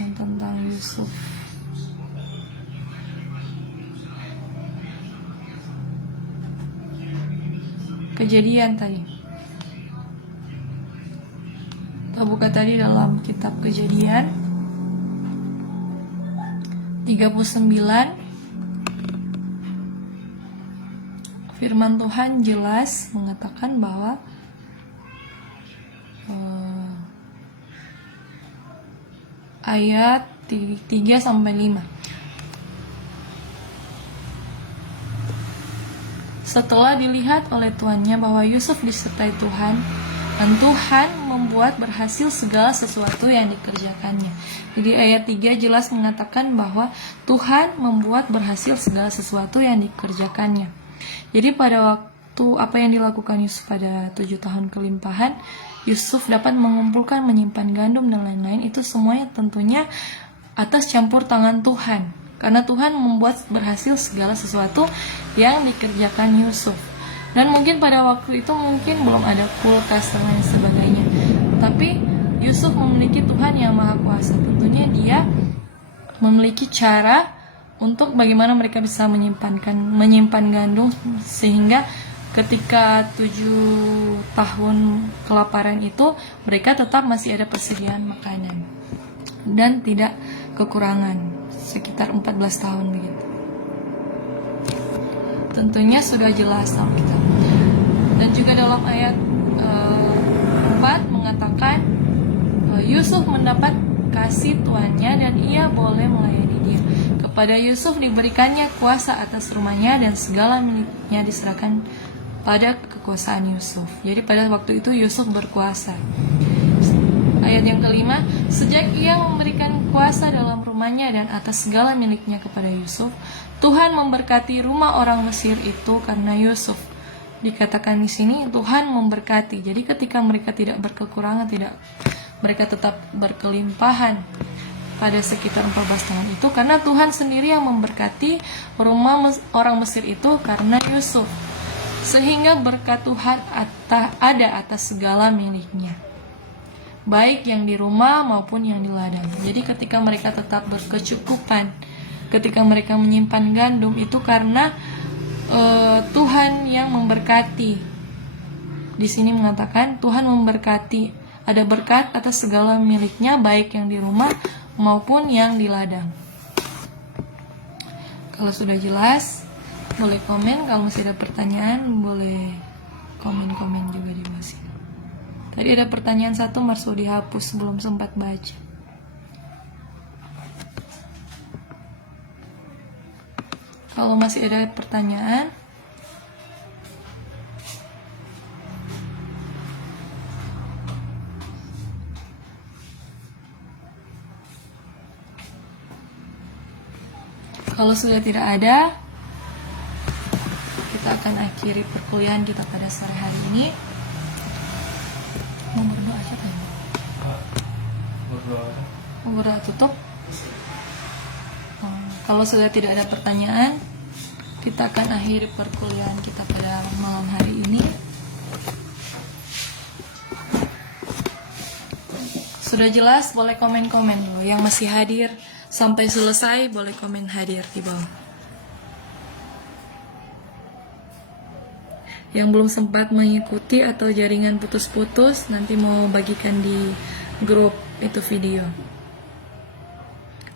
yang tentang Yusuf. Kejadian tadi. Kita buka tadi dalam kitab Kejadian 39. Firman Tuhan jelas mengatakan bahwa ayat 3-5. Setelah dilihat oleh tuannya bahwa Yusuf disertai Tuhan, dan Tuhan membuat berhasil segala sesuatu yang dikerjakannya. Jadi ayat 3 jelas mengatakan bahwa Tuhan membuat berhasil segala sesuatu yang dikerjakannya. Jadi pada waktu apa yang dilakukan Yusuf pada 7 tahun kelimpahan, Yusuf dapat mengumpulkan, menyimpan gandum dan lain-lain. Itu semuanya tentunya atas campur tangan Tuhan. Karena Tuhan membuat berhasil segala sesuatu yang dikerjakan Yusuf. Dan mungkin pada waktu itu mungkin belum ada kulkas dan lain sebagainya. Tapi Yusuf memiliki Tuhan yang Maha Kuasa. Tentunya dia memiliki cara untuk bagaimana mereka bisa menyimpan gandum sehingga ketika 7 tahun kelaparan itu mereka tetap masih ada persediaan makanan dan tidak kekurangan, sekitar 14 tahun begitu. Tentunya sudah jelas dalam kitab. Dan juga dalam ayat 4 mengatakan Yusuf mendapat kasih tuannya dan ia boleh melayani dia. Kepada Yusuf diberikannya kuasa atas rumahnya dan segala miliknya diserahkan pada kekuasaan Yusuf. Jadi pada waktu itu Yusuf berkuasa. Ayat yang kelima, sejak ia memberikan kuasa dalam rumahnya dan atas segala miliknya kepada Yusuf, Tuhan memberkati rumah orang Mesir itu karena Yusuf. Dikatakan di sini Tuhan memberkati. Jadi ketika mereka tidak berkekurangan, mereka tetap berkelimpahan pada sekitar 14 tahun itu karena Tuhan sendiri yang memberkati rumah orang Mesir itu karena Yusuf. Sehingga berkat Tuhan ada atas segala miliknya, baik yang di rumah maupun yang di ladang. Jadi ketika mereka tetap berkecukupan, ketika mereka menyimpan gandum itu karena Tuhan yang memberkati. Di sini mengatakan Tuhan memberkati, ada berkat atas segala miliknya, baik yang di rumah maupun yang di ladang. Kalau sudah jelas, boleh komen. Kalau masih ada pertanyaan, boleh komen-komen juga di bawah sini. Tadi ada pertanyaan satu, Marso dihapus, belum sempat baca. Kalau masih ada pertanyaan, kalau sudah tidak ada, kita akan akhiri perkuliahan kita pada sore hari ini. Mau berdoa aja kan? Mau berdoa tutup. Kalau sudah tidak ada pertanyaan, kita akan akhiri perkuliahan kita pada malam hari ini. Sudah jelas, boleh komen-komen dulu. Yang masih hadir sampai selesai, boleh komen hadir di bawah. Yang belum sempat mengikuti atau jaringan putus-putus, nanti mau bagikan di grup itu video.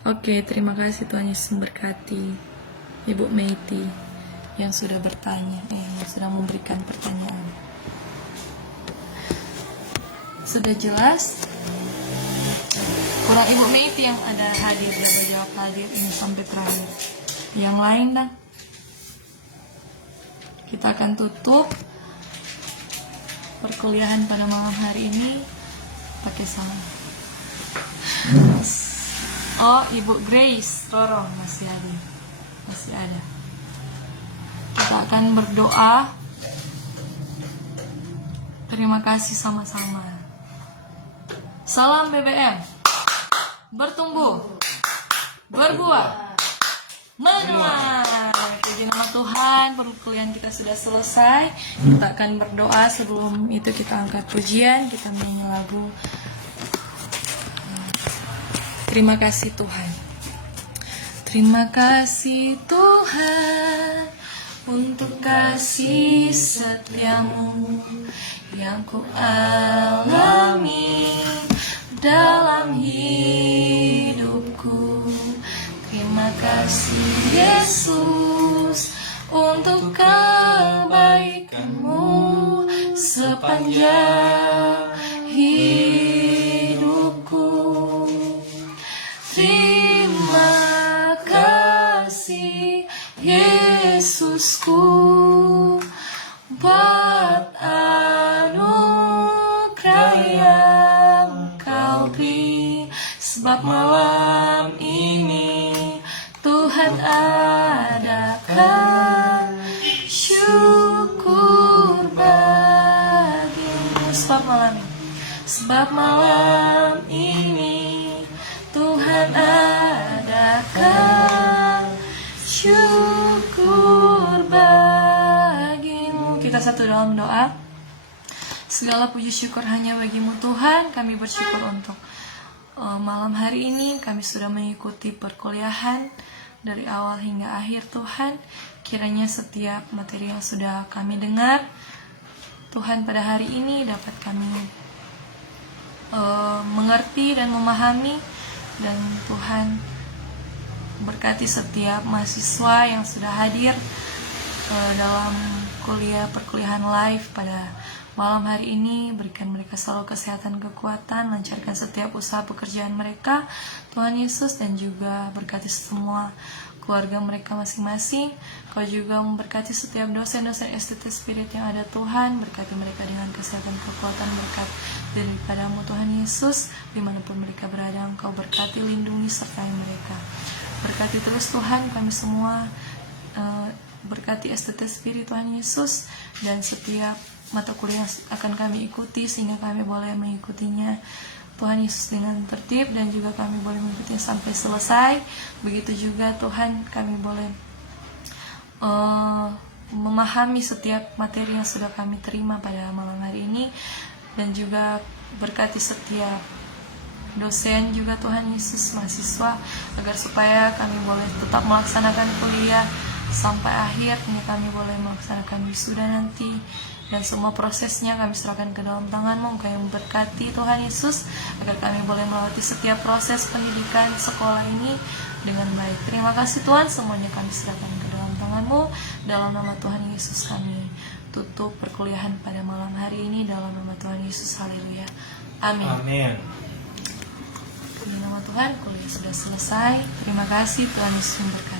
Oke, terima kasih, Tuhan Yesus memberkati Ibu Meiti yang sudah bertanya, yang sudah memberikan pertanyaan. Sudah jelas? Kurang Ibu Meiti yang ada hadir, dapat jawab hadir ini sampai terakhir. Yang lain dah. Kita akan tutup perkuliahan pada malam hari ini pakai salam. Oh, Ibu Grace Roro masih ada. Kita akan berdoa. Terima kasih sama-sama. Salam BBM. Bertumbuh, berbuah, menuai. Puji nama Tuhan, perkuliahan kita sudah selesai. Kita akan berdoa. Sebelum itu kita angkat pujian, kita menyanyi lagu Terima kasih Tuhan. Terima kasih Tuhan untuk kasih setiamu yang ku alami dalam hidupku. Terima kasih Yesus untuk kebaikanmu sepanjang hidupku. Terima kasih Yesusku buat anugerah yang Kau beri, sebab malam ini Tuhan adakan syukur bagimu. Sebab malam ini Tuhan adakan syukur bagimu. Kita satu dalam doa. Segala puji syukur hanya bagimu Tuhan. Kami bersyukur untuk malam hari ini. Kami sudah mengikuti perkuliahan dari awal hingga akhir Tuhan. Kiranya setiap materi yang sudah kami dengar Tuhan pada hari ini dapat kami mengerti dan memahami. Dan Tuhan berkati setiap mahasiswa yang sudah hadir dalam perkuliahan live pada malam hari ini. Berikan mereka selalu kesehatan, kekuatan, lancarkan setiap usaha pekerjaan mereka Tuhan Yesus, dan juga berkati semua keluarga mereka masing-masing. Kau juga memberkati setiap dosen-dosen STT Spirit yang ada Tuhan. Berkati mereka dengan kesehatan, kekuatan, berkat daripadamu Tuhan Yesus. Dimanapun mereka berada, Engkau berkati, lindungi, sertai mereka. Berkati terus Tuhan kami semua. Berkati STT Spirit Tuhan Yesus, dan setiap mata kuliah yang akan kami ikuti, sehingga kami boleh mengikutinya Tuhan Yesus dengan tertib, dan juga kami boleh mengikutinya sampai selesai. Begitu juga Tuhan kami boleh memahami setiap materi yang sudah kami terima pada malam hari ini. Dan juga berkati setiap dosen juga Tuhan Yesus, mahasiswa, agar supaya kami boleh tetap melaksanakan kuliah sampai akhir, hingga kami boleh melaksanakan wisuda nanti dan semua prosesnya kami serahkan ke dalam tangan-Mu. Engkau yang memberkati Tuhan Yesus, agar kami boleh melewati setiap proses pendidikan sekolah ini dengan baik. Terima kasih Tuhan, semuanya kami serahkan ke dalam tangan-Mu. Dalam nama Tuhan Yesus kami tutup perkuliahan pada malam hari ini, dalam nama Tuhan Yesus. Haleluya. Amin. Amin. Di nama Tuhan, kuliah sudah selesai. Terima kasih, Tuhan Yesus memberkati.